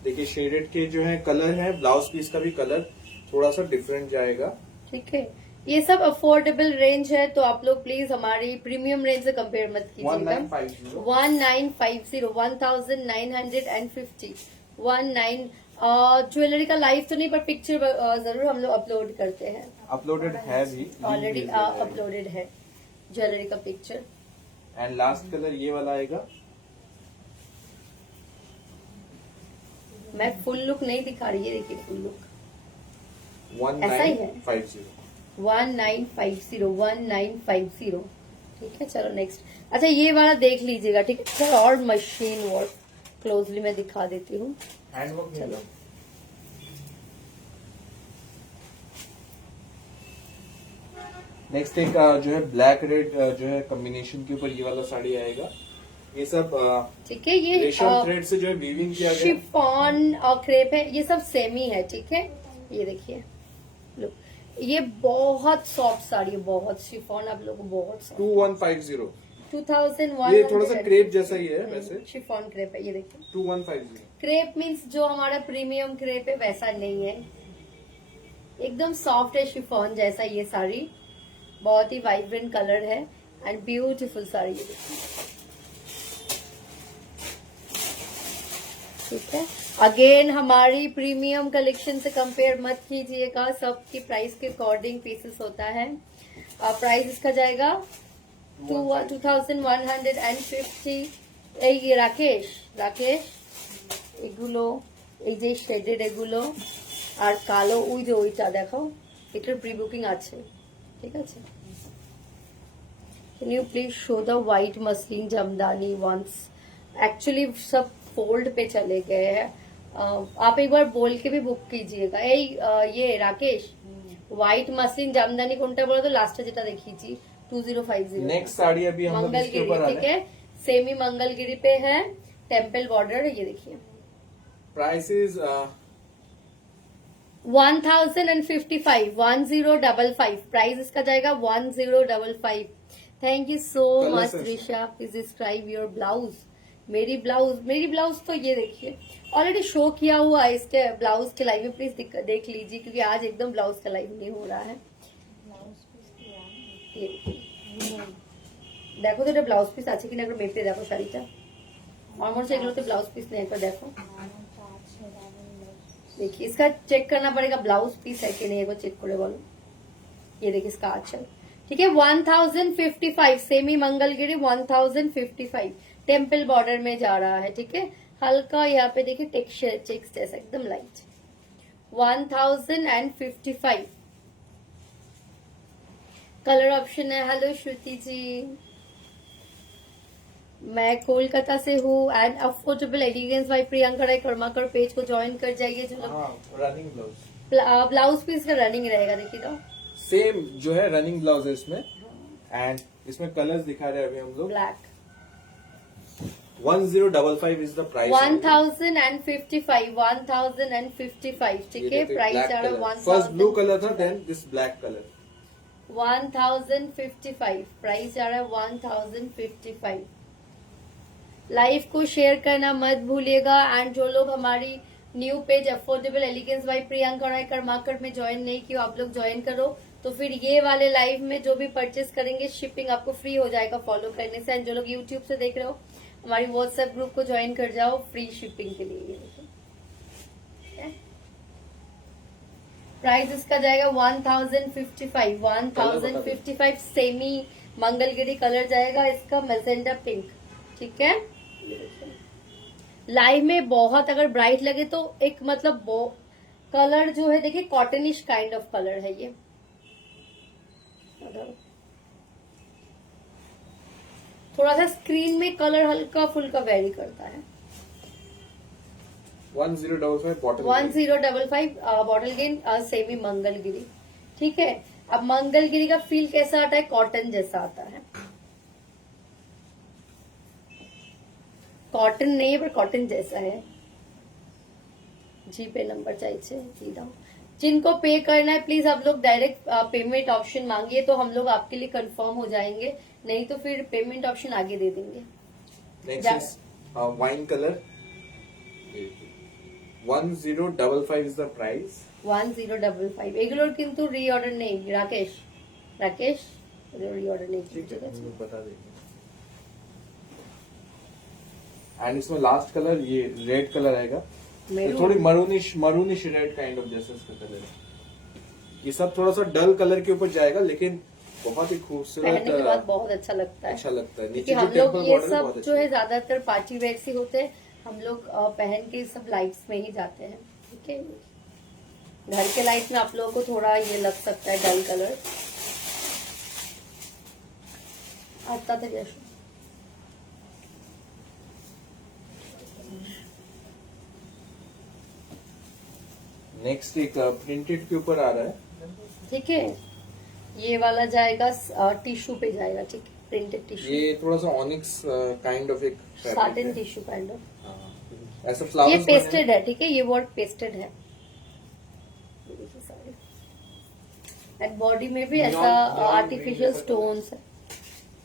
देखिए शेडेड के जो है कलर है ब्लाउज पीस का भी कलर थोड़ा सा डिफरेंट जाएगा ठीक है ये सब अफोर्डेबल रेंज है तो आप लोग प्लीज हमारी प्रीमियम रेंज से कंपेयर मत कीजिएगा 1950 ज्वेलरी का लाइव तो नहीं पर पिक्चर जरूर हम लोग अपलोड करते हैं अपलोडेड है भी ऑलरेडी अपलोडेड है ज्वेलरी का पिक्चर एंड लास्ट कलर ये वाला आएगा मैं फुल लुक नहीं दिखा रही है देखिए फुल लुक ऐसा ही है 1950। 1950 ठीक है। चलो नेक्स्ट, अच्छा ये वाला देख लीजिएगा, ठीक है सर। और मशीन वर्क क्लोजली मैं दिखा देती हूँ। हैंडवर्क नहीं चलो। है। नेक्स्ट एक जो है ब्लैक रेड जो है कॉम्बिनेशन के ऊपर ये वाला साड़ी आएगा। ये सब ठीक है, ये रेशम थ्रेड से जो है वीविंग किया गया है। शिफॉन और क्रेप है, ये सब सेम ही है, ठीक है। ये देखिए, लो ये बहुत सॉफ्ट साड़ी है, बहुत शिफॉन आप लोगों को बहुत सॉफ्ट। 2150। 2001 ये थोड़ा सा क्रेप जैसा ही है वैसे। शिफॉन क्रेप है, ये देखिए। 2150। क्रेप मीन्स जो हमारा प्रीमियम क्रेप है वैसा नहीं है, एकदम सॉफ्ट है शिफॉन जैसा ये साड़ी। बहुत ही वाइब्रेंट कलर है एंड ब्यूटीफुल साड़ी है, ठीक है। अगेन हमारी प्रीमियम कलेक्शन से कंपेयर मत कीजिएगा, सबकी प्राइस के अकॉर्डिंग पीसेस होता है। प्राइस इसका जाएगा 2150। ये রাকেশ এগুলো এই যে শেডেড এগুলো আর কালো ওই যে ওইটা দেখো, এটার প্রি বুকিং আছে, ঠিক আছে। Can you please show the white muslin jamdani once. Actually सब फोल्ड पे चले गए हैं, आप एक बार बोल के भी बुक कीजिएगा। ये राकेश व्हाइट मसलिन জামদানি কোনটা বলো তো, লাস্টে যেটা দেখিয়েছি 2050। नेक्स्ट साड़ी अभी हम लोग इसके मंगलगिरी, ऊपर आ ठीक रहे हैं। है, सेमी मंगलगिरी पे है, टेम्पल बॉर्डर है, ये देखिए। प्राइस इज 1055 1055 प्राइस इसका जाएगा 1055। Thank you so Colour much sense. Trisha. Please describe your blouse. मेरी ब्लाउज तो ये देखिए, ऑलरेडी शो किया हुआ है इसके ब्लाउज के लाइव में, प्लीज देख लीजिए, क्योंकि आज एकदम ब्लाउज का लाइव नहीं हो रहा है। ये देखो तो এটা ব্লাউজ পিস আছে কিনা একবার মেপে দেখো শাড়িটা। আমার মনে হচ্ছে এগুলোতে ব্লাউজ পিস নেই, একবার দেখো। देखिए इसका चेक करना पड़ेगा ब्लाउज पीस है कि नहीं, एक बार चेक करे बोलो। ये देखिए इसका आंचल, ठीक है। 1055 सेमी मंगलगिरी 1055 टेम्पल बॉर्डर में जा रहा है, ठीक है। हल्का यहाँ पे देखिए टेक्सचर चेक्स जैसा एकदम लाइट। 1055 कलर ऑप्शन है। हेलो श्रुति जी, मैं कोलकाता से हूँ and affordable elegance by Priyanka Rai Karmakar page को ज्वाइन कर जाइए। जो लोग रनिंग ब्लाउज ब्लाउज पीस का रनिंग रहेगा, देखिएगा सेम जो है रनिंग ब्लाउज है इसमें। एंड इसमें कलर्स दिखा रहे हैं अभी हम लोग। ब्लैक। 1055 is the price. 1055 ठीक है। प्राइस आ रहा है फर्स्ट ब्लू कलर था, then this black colour. 1055 price आ रहा है 1055। लाइव को शेयर करना मत भूलिएगा एंड जो लोग हमारी new page affordable elegance by Priyanka Rai Karmakar में ज्वाइन नहीं किया, आप लोग ज्वाइन करो, तो फिर ये वाले लाइव में जो भी परचेस करेंगे शिपिंग आपको फ्री हो जाएगा फॉलो करने से। एंड जो लोग यूट्यूब से देख रहे हो हमारी व्हाट्सएप ग्रुप को ज्वाइन कर जाओ फ्री शिपिंग के लिए। ये देखिए प्राइस इसका जाएगा 1055 सेमी मंगलगिरी कलर जाएगा इसका, मैजेंडा पिंक, ठीक है। लाइव में बहुत अगर ब्राइट लगे तो एक मतलब वो कलर जो है देखिए कॉटनिश काइंड ऑफ कलर है ये। थोड़ा सा स्क्रीन में कलर हल्का फुल्का वेरी करता है। 1055 bottle 1055 bottle green semi Mangalagiri, ठीक है। अब मंगलगिरी का फील कैसा आता है, कॉटन जैसा आता है। कॉटन नहीं है पर कॉटन जैसा है। जी पे नंबर चाहिए जी दाओ। जिनको पे करना है प्लीज आप लोग डायरेक्ट पेमेंट ऑप्शन मांगिए तो हम लोग आपके लिए कंफर्म हो जाएंगे, नहीं तो फिर पेमेंट ऑप्शन आगे दे देंगे। Next is wine colour 1055 is the price. 1055 এগুলোর কিন্তু রিঅর্ডার নেই রাকেশ রিঅর্ডার নেই, ठीक ঠিক है আছে। हम लोग बता देंगे। एंड इसमें लास्ट कलर ये रेड कलर आएगा, Maroon। थोड़ी मरूनिश रेड काइंड ऑफ जैसा इसका कलर है। ये सब थोड़ा सा डल कलर के ऊपर जाएगा लेकिन बहुत ही खूबसूरत पहनने के बाद बहुत अच्छा लगता है, अच्छा लगता है। क्योंकि नीचे हम जो लोग टेम्पल ये बॉर्डर सब बहुत जो है अच्छा ज्यादातर पार्टी वेयर से होते हैं, हम लोग पहन के सब लाइट्स में ही जाते हैं, ठीक है। घर के लाइट में आप लोगों को थोड़ा ये लग सकता है डल कलर आता था जैसे। नेक्स्ट एक प्रिंटेड के ऊपर आ रहा है। ठीक है, ये वाला जाएगा टिश्यू पे जाएगा। ठीक है, प्रिंटेड टिश्यू, ये थोड़ा सा ऑनिक्स काइंड ऑफ एक fabric साटिन है। Tissue kind of. हाँ, ऐसा ये फ्लावर्स पेस्टेड है। ठीक है, ये वर्ड पेस्टेड है। एंड बॉडी में भी ऐसा आर्टिफिशियल स्टोन्स है।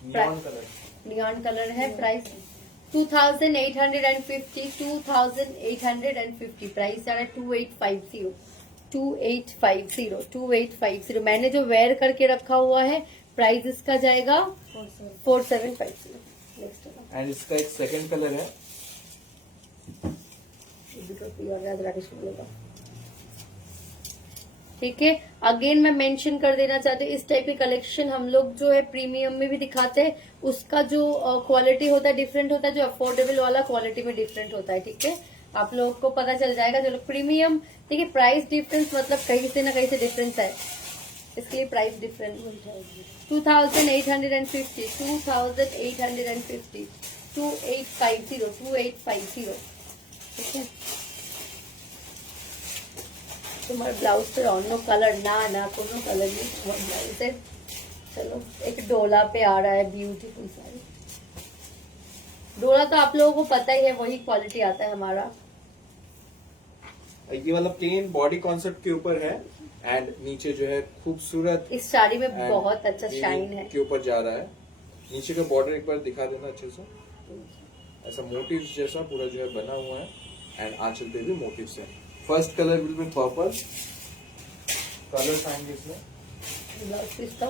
नियॉन कलर है। प्राइस 2850, 2850 प्राइस जा रहा है 2850, 2850। मैंने जो वेयर करके रखा हुआ है प्राइस इसका जाएगा 4750। नेक्स्ट एंड इसका एक सेकंड कलर है। ठीक है, अगेन मैं मेंशन कर देना चाहती हूँ, इस टाइप की कलेक्शन हम लोग जो है प्रीमियम में भी दिखाते हैं। उसका जो क्वालिटी होता है डिफरेंट होता है, जो अफोर्डेबल वाला क्वालिटी में डिफरेंट होता है। ठीक है, आप लोग को पता चल जाएगा। जो लोग प्रीमियम, ठीक है, प्राइस डिफरेंस मतलब कहीं से ना कहीं से डिफरेंस है, इसके लिए प्राइस डिफरेंस 2850, 2850, 2850। ठीक है, तुम्हारे ब्लाउज पे ऑनो कलर ना कोनो कलर नहीं तुम्हारे ब्लाउज है। चलो, एक डोला पे आ रहा है ब्यूटीफुल साड़ी। डोला तो आप लोगों को पता ही है, वही क्वालिटी आता है हमारा। ये वाला प्लेन बॉडी कॉन्सेप्ट के ऊपर है एंड नीचे जो है खूबसूरत इस साड़ी में and बहुत अच्छा ये शाइन है। के ऊपर जा रहा है। नीचे का बॉर्डर एक बार दिखा देना अच्छे से। ऐसा मोटिव्स जैसा पूरा जो है बना हुआ है एंड आंचल पे भी मोटिव्स है। First colour will be purple colour आएंगे इसमें। ब्लाउज पीस का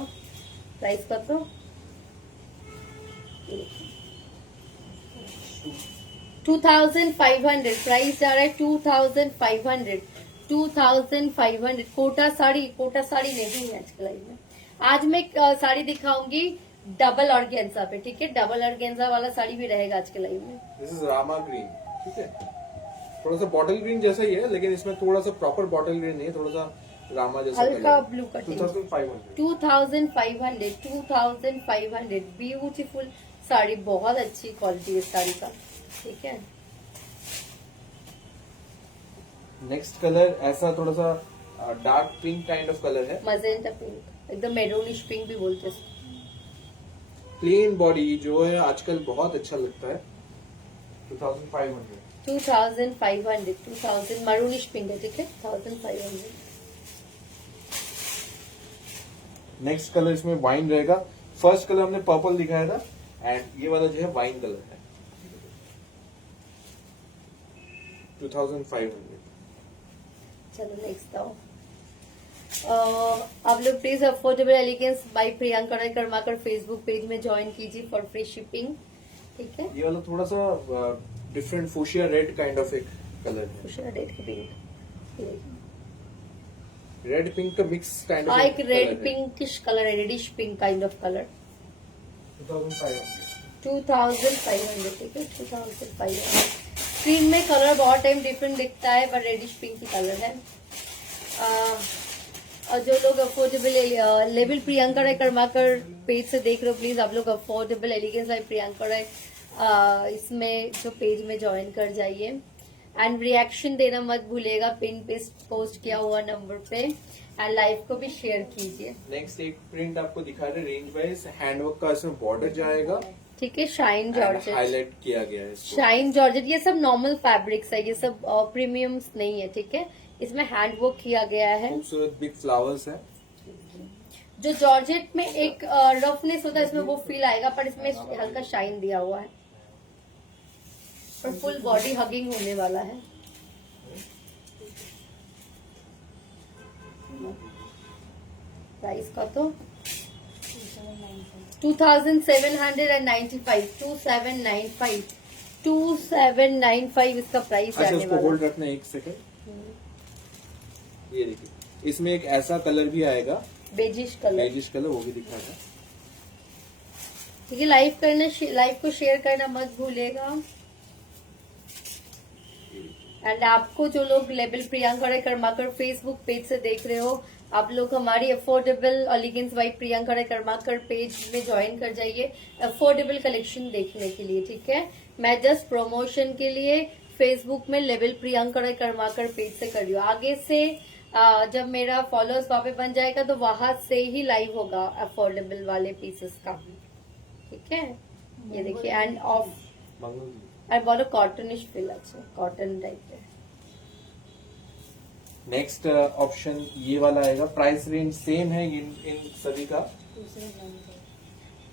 प्राइस का तो 2500 प्राइस जा रहा है 2500। कोटा साड़ी नहीं है आजकल लाइव में। आज मैं साड़ी दिखाऊंगी डबल ऑर्गेन्जा पे। ठीक है, डबल ऑर्गेन्जा वाला साड़ी भी रहेगा आज के लाइव में। This is Rama green. ठीक है, थोड़ा सा बॉटल ग्रीन जैसा ही है, लेकिन इसमें थोड़ा सा प्रॉपर बॉटल ग्रीन नहीं है, थोड़ा सा रामा जैसा हल्का ब्लू का 2500। 2500 ब्यूटीफुल साड़ी, बहुत अच्छी क्वालिटी है साड़ी का। ठीक है, नेक्स्ट कलर ऐसा थोड़ा सा dark pink kind of colour है। मजेंटा पिंक, एकदम मेरूनिश पिंक भी बोलते हैं। प्लेन बॉडी जो है आजकल बहुत अच्छा लगता है। 2500। 2000 मरूनिश पिंक है। ठीक है, 1500। नेक्स्ट कलर इसमें वाइन रहेगा। फर्स्ट कलर हमने पर्पल दिखाया था एंड ये वाला जो है वाइन कलर है। 2500। चलो नेक्स्ट आओ। आप लोग please affordable elegance by Priyanka Roy Karmakar Facebook page में ज्वाइन कीजिए फॉर फ्री शिपिंग। ठीक है, ये वाला थोड़ा सा different fuchsia red kind of एक कलर है। खुशियाँ डेट के पिंक, रेड पिंक का मिक्स काइंड ऑफ एक रेड पिंकिश कलर है, reddish pink kind of colour. 2500। ठीक है, 2500। स्क्रीन में कलर बहुत टाइम डिफरेंट दिखता है, पर रेडिश पिंक की कलर है। और जो लोग affordable level Priyanka Rai Karmakar page से देख रहे हो, प्लीज आप लोग अफोर्डेबल एलिगेंस बाय प्रियंका राय इसमें जो पेज में ज्वाइन कर जाइए। एंड रिएक्शन देना मत भूलिएगा पिन पे पोस्ट किया हुआ नंबर पे, एंड लाइव को भी शेयर कीजिए। नेक्स्ट एक प्रिंट आपको दिखा रहे रेंज वाइज हैंडवर्क का, इसमें बॉर्डर जाएगा। ठीक है, शाइन जॉर्जेट, हाईलाइट किया गया है इसको। शाइन जॉर्जेट, ये सब नॉर्मल फैब्रिक्स है, ये सब प्रीमियम्स नहीं है। ठीक है, इसमें हैंडवर्क किया गया है। खूबसूरत बिग फ्लावर्स है। जो जॉर्जेट में एक रफनेस होता है, इसमें वो फील आएगा, पर इसमें हल्का शाइन दिया हुआ है और फुल बॉडी हगिंग होने वाला है। प्राइस का तो 2795, 2795 इसका प्राइस अच्छा, आने उसको वाला होल्ड है। रखना एक सेकंड। ये देखिए, इसमें एक ऐसा कलर भी आएगा, बेजिश कलर। बेजिश कलर, वो भी दिखाएगा। ठीक है, लाइव को शेयर करना मत भूलिएगा। एंड आपको जो लोग लेबल प्रियंका रे कर्माकर फेसबुक पेज से देख रहे हो, आप लोग हमारी अफोर्डेबल एलिगेंस बाय प्रियंका रे कर्माकर पेज में ज्वाइन कर जाइए अफोर्डेबल कलेक्शन देखने के लिए, ठीक है। मैं जस्ट प्रमोशन के लिए फेसबुक में लेबल प्रियंका रे कर्माकर पेज से कर रही हूँ। आगे से जब मेरा फॉलोअर्स वहां पे बन जाएगा तो वहां से ही लाइव होगा अफोर्डेबल वाले पीसेस का, ठीक है। ये देखिए एंड ऑफ और बहुत कॉटनिश फील अच्छा कॉटन टाइप है। नेक्स्ट ऑप्शन ये वाला आएगा, प्राइस रेंज सेम है इन सभी का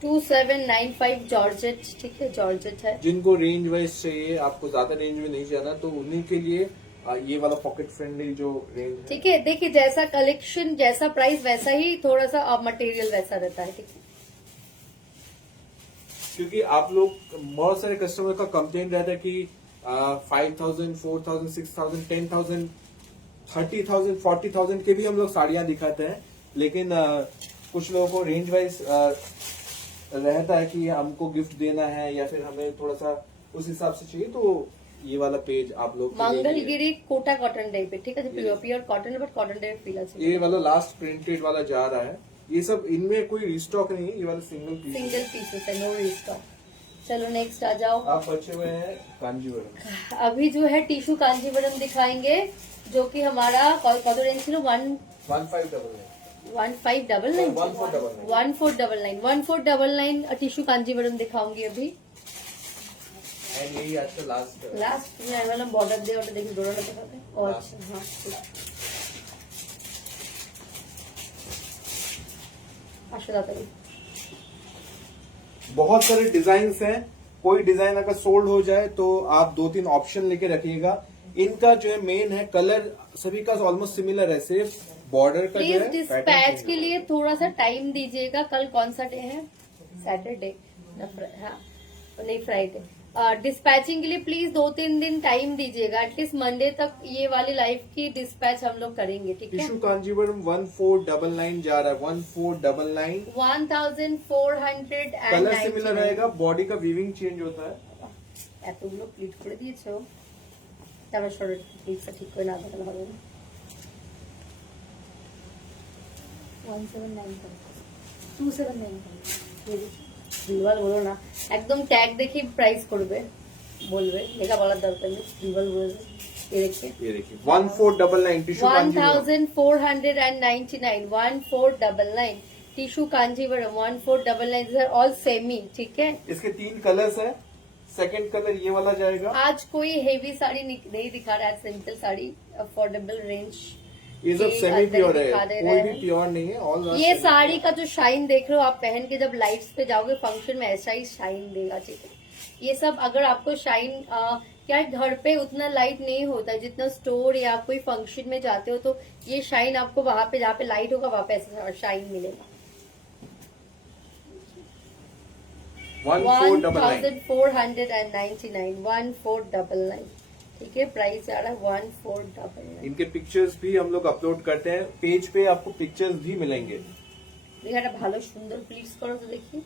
2795 जॉर्जेट, ठीक है, जॉर्जेट है। जिनको रेंज वाइज चाहिए, आपको ज्यादा रेंज में नहीं जाना, तो उन्हीं के लिए ये वाला पॉकेट फ्रेंडली जो रेंज है, ठीक है। देखिए जैसा कलेक्शन जैसा प्राइस वैसा ही थोड़ा सा मटेरियल वैसा रहता है, ठीक है। क्योंकि आप लोग बहुत सारे कस्टमर का कंप्लेंट रहता है कि 5000, 4000, 6000, 10,000, 30,000, 40,000 के भी हम लोग साड़ियां दिखाते हैं, लेकिन कुछ लोगों को रेंज वाइज रहता है कि हमको गिफ्ट देना है या फिर हमें थोड़ा सा उस हिसाब से चाहिए, तो ये वाला पेज आप लोग मंगलगिरी कोटा कॉटन टाइप है, ठीक है। प्योर कॉटन है बट कॉटन टाइप फील है। ये वाला लास्ट प्रिंटेड वाला जा रहा है, ये सब इनमें कोई रिस्टॉक नहीं है, ये वाला सिंगल पीसेस है, नो रिस्टॉक। चलो नेक्स्ट आ जाओ। आप बचे हुए हैं कांजीवरम। अभी जो है टिश्यू कांजीवरम दिखाएंगे, जो कि हमारा कौन रेंज थी 1499 टिश्यू कांजीवरम दिखाऊंगी अभी। एंड यही आज का लास्ट वाला बॉर्डर दे और देखिए दोनों दिखाते हैं। और अच्छा हाँ बहुत सारे डिजाइन हैं, कोई डिजाइन अगर सोल्ड हो जाए तो आप 2-3 ऑप्शन लेके रखिएगा। इनका जो है मेन है कलर सभी का ऑलमोस्ट सिमिलर है, सिर्फ बॉर्डर का जो प्लीज है डिस्पैच के लिए थोड़ा सा टाइम दीजिएगा। कल कौन सा डे है? सैटरडे, हाँ नहीं फ्राइडे। डिस्पैचिंग के लिए प्लीज 2-3 दिन टाइम दीजिएगा, एटलीस्ट मंडे तक ये वाली लाइफ की डिस्पैच हम लोग करेंगे, ठीक है। टिश्यू कांजीवरम 1499 जा रहा है, 1499 1400 कलर सिमिलर रहेगा, बॉडी का वीविंग चेंज होता है। এতগুলো প্লিট করে দিয়েছো, তারপর সরো প্লিটটা ঠিক করে না দেখালে হবে না। 1795 বিলবাল বলো না, একদম ট্যাগ দেখি প্রাইস করবে, বলবে লেখা বলার দরকার নেই, বিলবাল বলবে। ये देखिए 1499 tissue Kanjeevaram 1499 1499 tissue Kanjeevaram 1499, these are all semi, ठीक है। इसके 3 कलर्स है। सेकंड कलर ये वाला जाएगा। आज कोई हेवी साड़ी नहीं दिखा रहा है, सिंपल साड़ी अफोर्डेबल रेंज ये सब सेमी प्योर है, कोई भी प्योर नहीं है। ऑल ये साड़ी का जो शाइन देख रहे हो आप, पहन के जब लाइट्स पे जाओगे फंक्शन में ऐसा ही शाइन देगा, ठीक है। ये सब अगर आपको शाइन क्या है, घर पे उतना लाइट नहीं होता है जितना स्टोर या आप कोई फंक्शन में जाते हो, तो ये शाइन आपको वहां पे जहाँ पे लाइट होगा वहां पे ऐसा शाइन मिलेगा। 1499 ठीक है, प्राइस आ रहा है 1499। इनके पिक्चर्स भी हम लोग अपलोड करते हैं पेज पे, आपको पिक्चर्स भी मिलेंगे। देखिए भालो सुंदर प्लीज करो तो देखिए।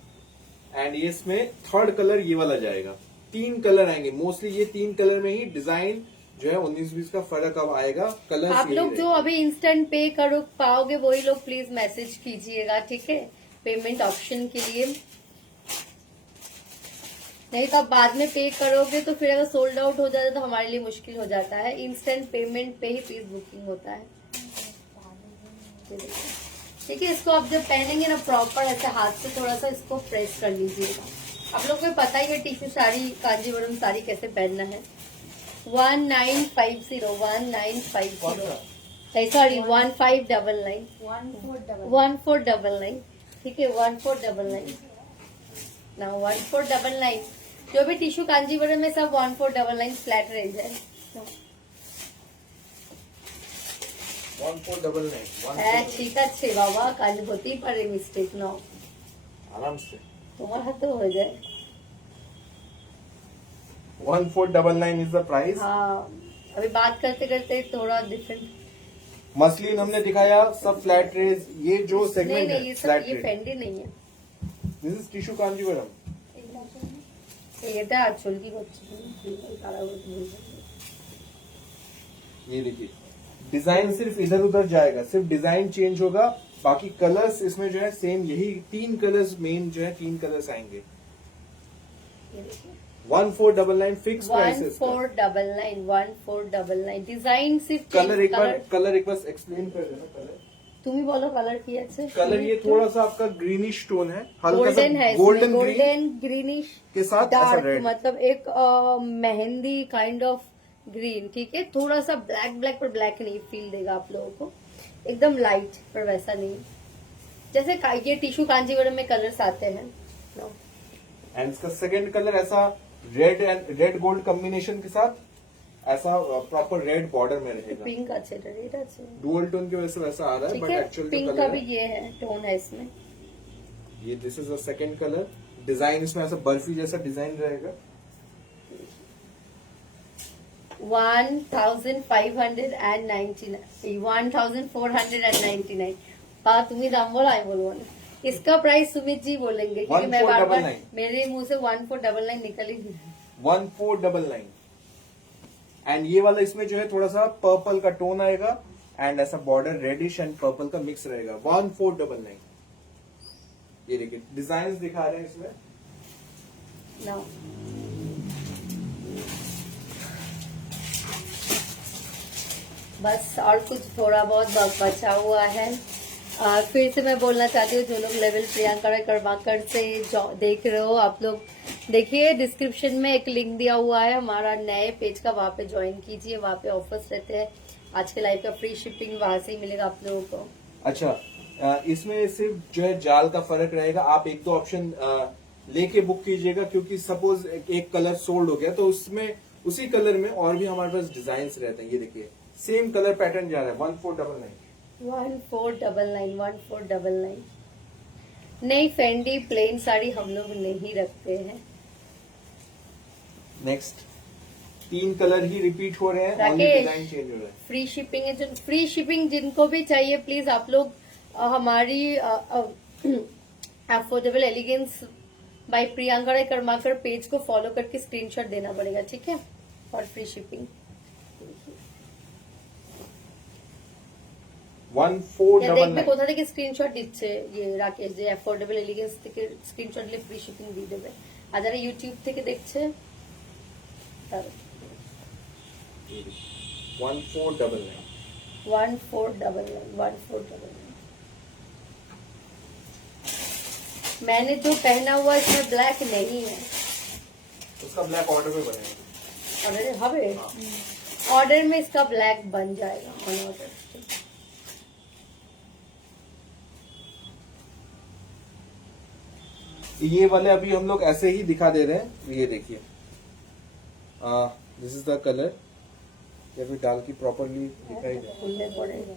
एंड ये इसमें थर्ड कलर ये वाला जाएगा। 3 कलर आएंगे, मोस्टली ये 3 कलर में ही डिजाइन जो है 19-20 का फर्क अब आएगा। कलर आप लोग जो अभी इंस्टेंट पे करो पाओगे वही लोग प्लीज मैसेज कीजिएगा, ठीक है, पेमेंट ऑप्शन के लिए। नहीं तो आप बाद में पे करोगे तो फिर अगर सोल्ड आउट हो जाता है तो हमारे लिए मुश्किल हो जाता है। इंस्टेंट पेमेंट पे ही प्लीज बुकिंग होता है, ठीक है। इसको आप जब पहनेंगे ना प्रॉपर ऐसे हाथ से थोड़ा सा इसको प्रेस कर लीजिएगा। आप लोग को पता ही है टिश्यू साड़ी कांजीवरम साड़ी कैसे पहनना है। 1950 सॉरी 1499 ठीक है, 1499 ना 1499। जो भी टिश्यू कांजीवरम में सब 1499 फ्लैट रेंज है। 1499 ठीक है बाबा, काज होती पारे मिस्टेक ना आराम से তোমার হাতে हो जाए। 1499 इज द प्राइस। हाँ अभी बात करते करते थोड़ा डिफरेंट। मसलिन हमने दिखाया सब फ्लैट रेज, ये जो सेगमेंट नहीं है ये सब फ्लैट ये रेज। फेंडी नहीं है, दिस इज टिश्यू कांजीवरम। এটা আঁচল কি করছে ये देखिए डिजाइन सिर्फ इधर उधर जाएगा, सिर्फ डिजाइन चेंज होगा, बाकी कलर्स इसमें जो है सेम यही 3 कलर्स मेन जो है 3 कलर्स आएंगे। ये देखिए 1499 फिक्स प्राइस है इसका। 1499 डिजाइन सिर्फ कलर एक बार एक्सप्लेन कर देना। कलर तुम ही बोलो कलर की अच्छे। कलर ये थोड़ा सा आपका ग्रीनिश टोन है, हल्का गोल्डन सा है, गोल्डन गोल्डन ग्रीनिश के साथ ऐसा डार्क, रेड। मतलब एक मेहंदी काइंड ऑफ ग्रीन, ठीक है। थोड़ा सा ब्लैक ब्लैक पर ब्लैक नहीं फील देगा आप लोगों को, एकदम लाइट पर वैसा नहीं, जैसे ये टिश्यू कांजीवरम में कलर्स आते हैं। एंड इसका सेकंड कलर ऐसा red and red gold combination के साथ ऐसा प्रॉपर रेड बॉर्डर में रहेगा। पिंक अच्छे, रेड अच्छे, डुअल टोन की वजह से वैसा आ रहा है, ठीक बट है। एक्चुअल पिंक कलर का भी ये है टोन है इसमें। ये this is the second colour. Design इसमें ऐसा बर्फी जैसा डिजाइन रहेगा। 1499 तुम्हें दाम बोला है बोलो ना। इसका प्राइस सुमित जी बोलेंगे क्योंकि मैं बार बार 1499 मेरे मुंह से 1499 निकल ही नहीं। 1499 एंड ये वाला इसमें जो है थोड़ा सा पर्पल का टोन आएगा एंड ऐसा बॉर्डर रेडिश एंड पर्पल का मिक्स रहेगा। 1499। ये देखिए डिजाइन दिखा रहे हैं इसमें। No. बस और कुछ थोड़ा बहुत बचा हुआ है। फिर से मैं बोलना चाहती हूँ, जो लोग लेवल प्रियंका कर्माकर से देख रहे हो, आप लोग देखिए डिस्क्रिप्शन में एक लिंक दिया हुआ है हमारा नए पेज का, वहाँ पे ज्वाइन कीजिए। वहाँ पे ऑफर्स रहते हैं, आज के लाइव का फ्री शिपिंग वहाँ से ही मिलेगा आप लोगों को। अच्छा, इसमें सिर्फ जो है जाल का फर्क रहेगा। आप एक दो ऑप्शन लेके बुक कीजिएगा, क्योंकि सपोज एक कलर सोल्ड हो गया तो उसमें उसी कलर में और भी हमारे पास डिजाइन रहते हैं। ये देखिए सेम कलर पैटर्न जा रहा है। 1499 नहीं, फेंडी प्लेन साड़ी हम लोग नहीं रखते हैं। नेक्स्ट 3 कलर ही रिपीट हो रहे हैं, ओनली राकेश, डिजाइन चेंज हो रहा है। फ्री शिपिंग है, जो फ्री शिपिंग जिनको भी चाहिए प्लीज आप लोग हमारी affordable elegance by Priyanka Rai Karmakar page को फॉलो करके स्क्रीनशॉट देना पड़ेगा, ठीक है, और फ्री शिपिंग। 1499 কোথা থেকে স্ক্রিনশট দিচ্ছে ইয়ে রাকেশ যে অ্যাফোর্ডেবল এলিগেন্স থেকে স্ক্রিনশট দিলে ফ্রি শিপিং দিয়ে দেবে, আর যারা ইউটিউব থেকে দেখছে তারা 1499 मैंने जो पहना हुआ इसमें ब्लैक नहीं है। उसका ब्लैक ऑर्डर में बनेगा। ऑर्डर हवे ऑर्डर में इसका ब्लैक बन जाएगा ऑन ऑर्डर। ये वाले अभी हम लोग ऐसे ही दिखा दे रहे हैं। ये देखिए दिस इज द कलर। या फिर डाल की प्रॉपरली दिखाई दे, खुलने पड़ेगा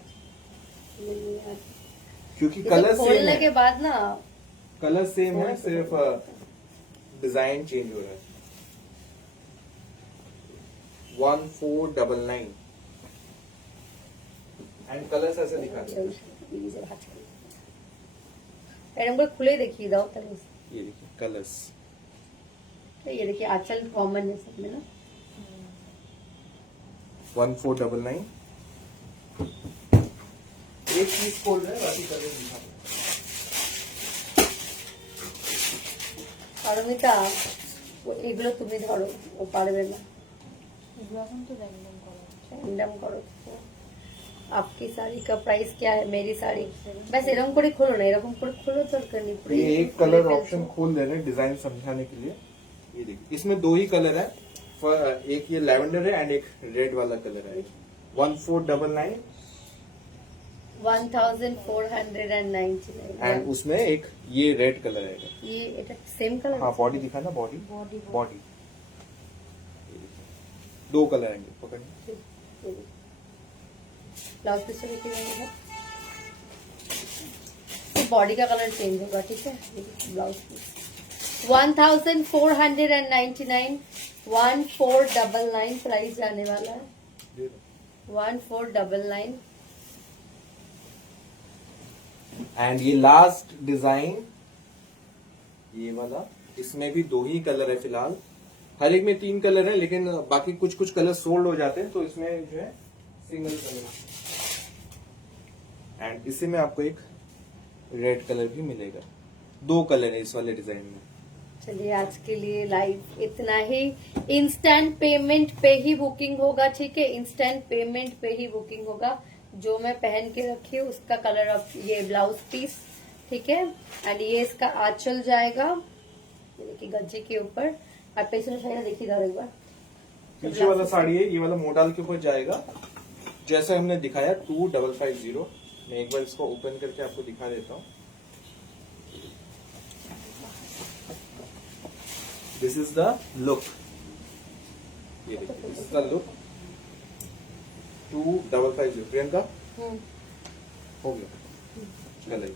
क्योंकि कलर सेम खोलने के है। बाद ना कलर सेम है, सिर्फ डिजाइन चेंज हो रहा है। 1499 एंड कलर्स ऐसे दिखा रहे हैं। এরকম করে খুলে দেখিয়ে দাও তাহলে। ये देखिए कलर्स। तो ये देखिए आंचल कॉमन है सब में ना। 1499 एक पीस खोल रहे हैं, बाकी कलर दिखा रहे हैं। পারমিতা এগুলো তুমি ধরো, ও পারবে না, এগুলো এখন তো র্যান্ডম করা হচ্ছে। रैंडम करो। आपकी साड़ी का प्राइस क्या है? मेरी साड़ी बस এরকম করে খোলো না, এরকম করে খোলো দরকার নেই। ये एक कलर ऑप्शन खोल दे रहे हैं डिजाइन समझाने के लिए। ये देखिए इसमें 2 ही कलर है, एक ये लैवेंडर है एंड एक रेड वाला कलर है। 1499 1499 एंड उसमें एक ये रेड कलर है। ये এটা সেম কালার। हाँ बॉडी दिखाना, बॉडी Body, बॉडी 2 कलर आएंगे, पकड़िए। ब्लाउज पीस देखिए रहेगा, बॉडी का कलर चेंज होगा, ठीक है। ब्लाउज पीस 1499 1499 प्राइस जाने वाला है। 1499 एंड ये लास्ट डिजाइन ये वाला, इसमें भी 2 ही कलर है फिलहाल। हर एक में 3 कलर है, लेकिन बाकी कुछ कुछ कलर सोल्ड हो जाते हैं, तो इसमें जो है सिंगल कलर। एंड इसी में आपको एक रेड कलर भी मिलेगा। 2 कलर है इस वाले डिजाइन में। चलिए आज के लिए लाइव इतना ही। इंस्टेंट पेमेंट पे ही बुकिंग होगा, ठीक है, इंस्टेंट पेमेंट पे ही बुकिंग होगा। जो मैं पहन के रखी हूँ उसका कलर ऑफ ये ब्लाउज पीस, ठीक है। एंड ये इसका आंचल जाएगा, ये देखिए गज्जे के ऊपर। आप पैसे शायद देखिएगा एक बार। पीछे वाला साड़ी है, ये वाला मोडाल के ऊपर जाएगा जैसा हमने दिखाया 2550। मैं एक बार इसको ओपन करके आपको दिखा देता हूँ। दिस इज द लुक, ये देखिए this is the look 2550। Priyanka हो गया गले।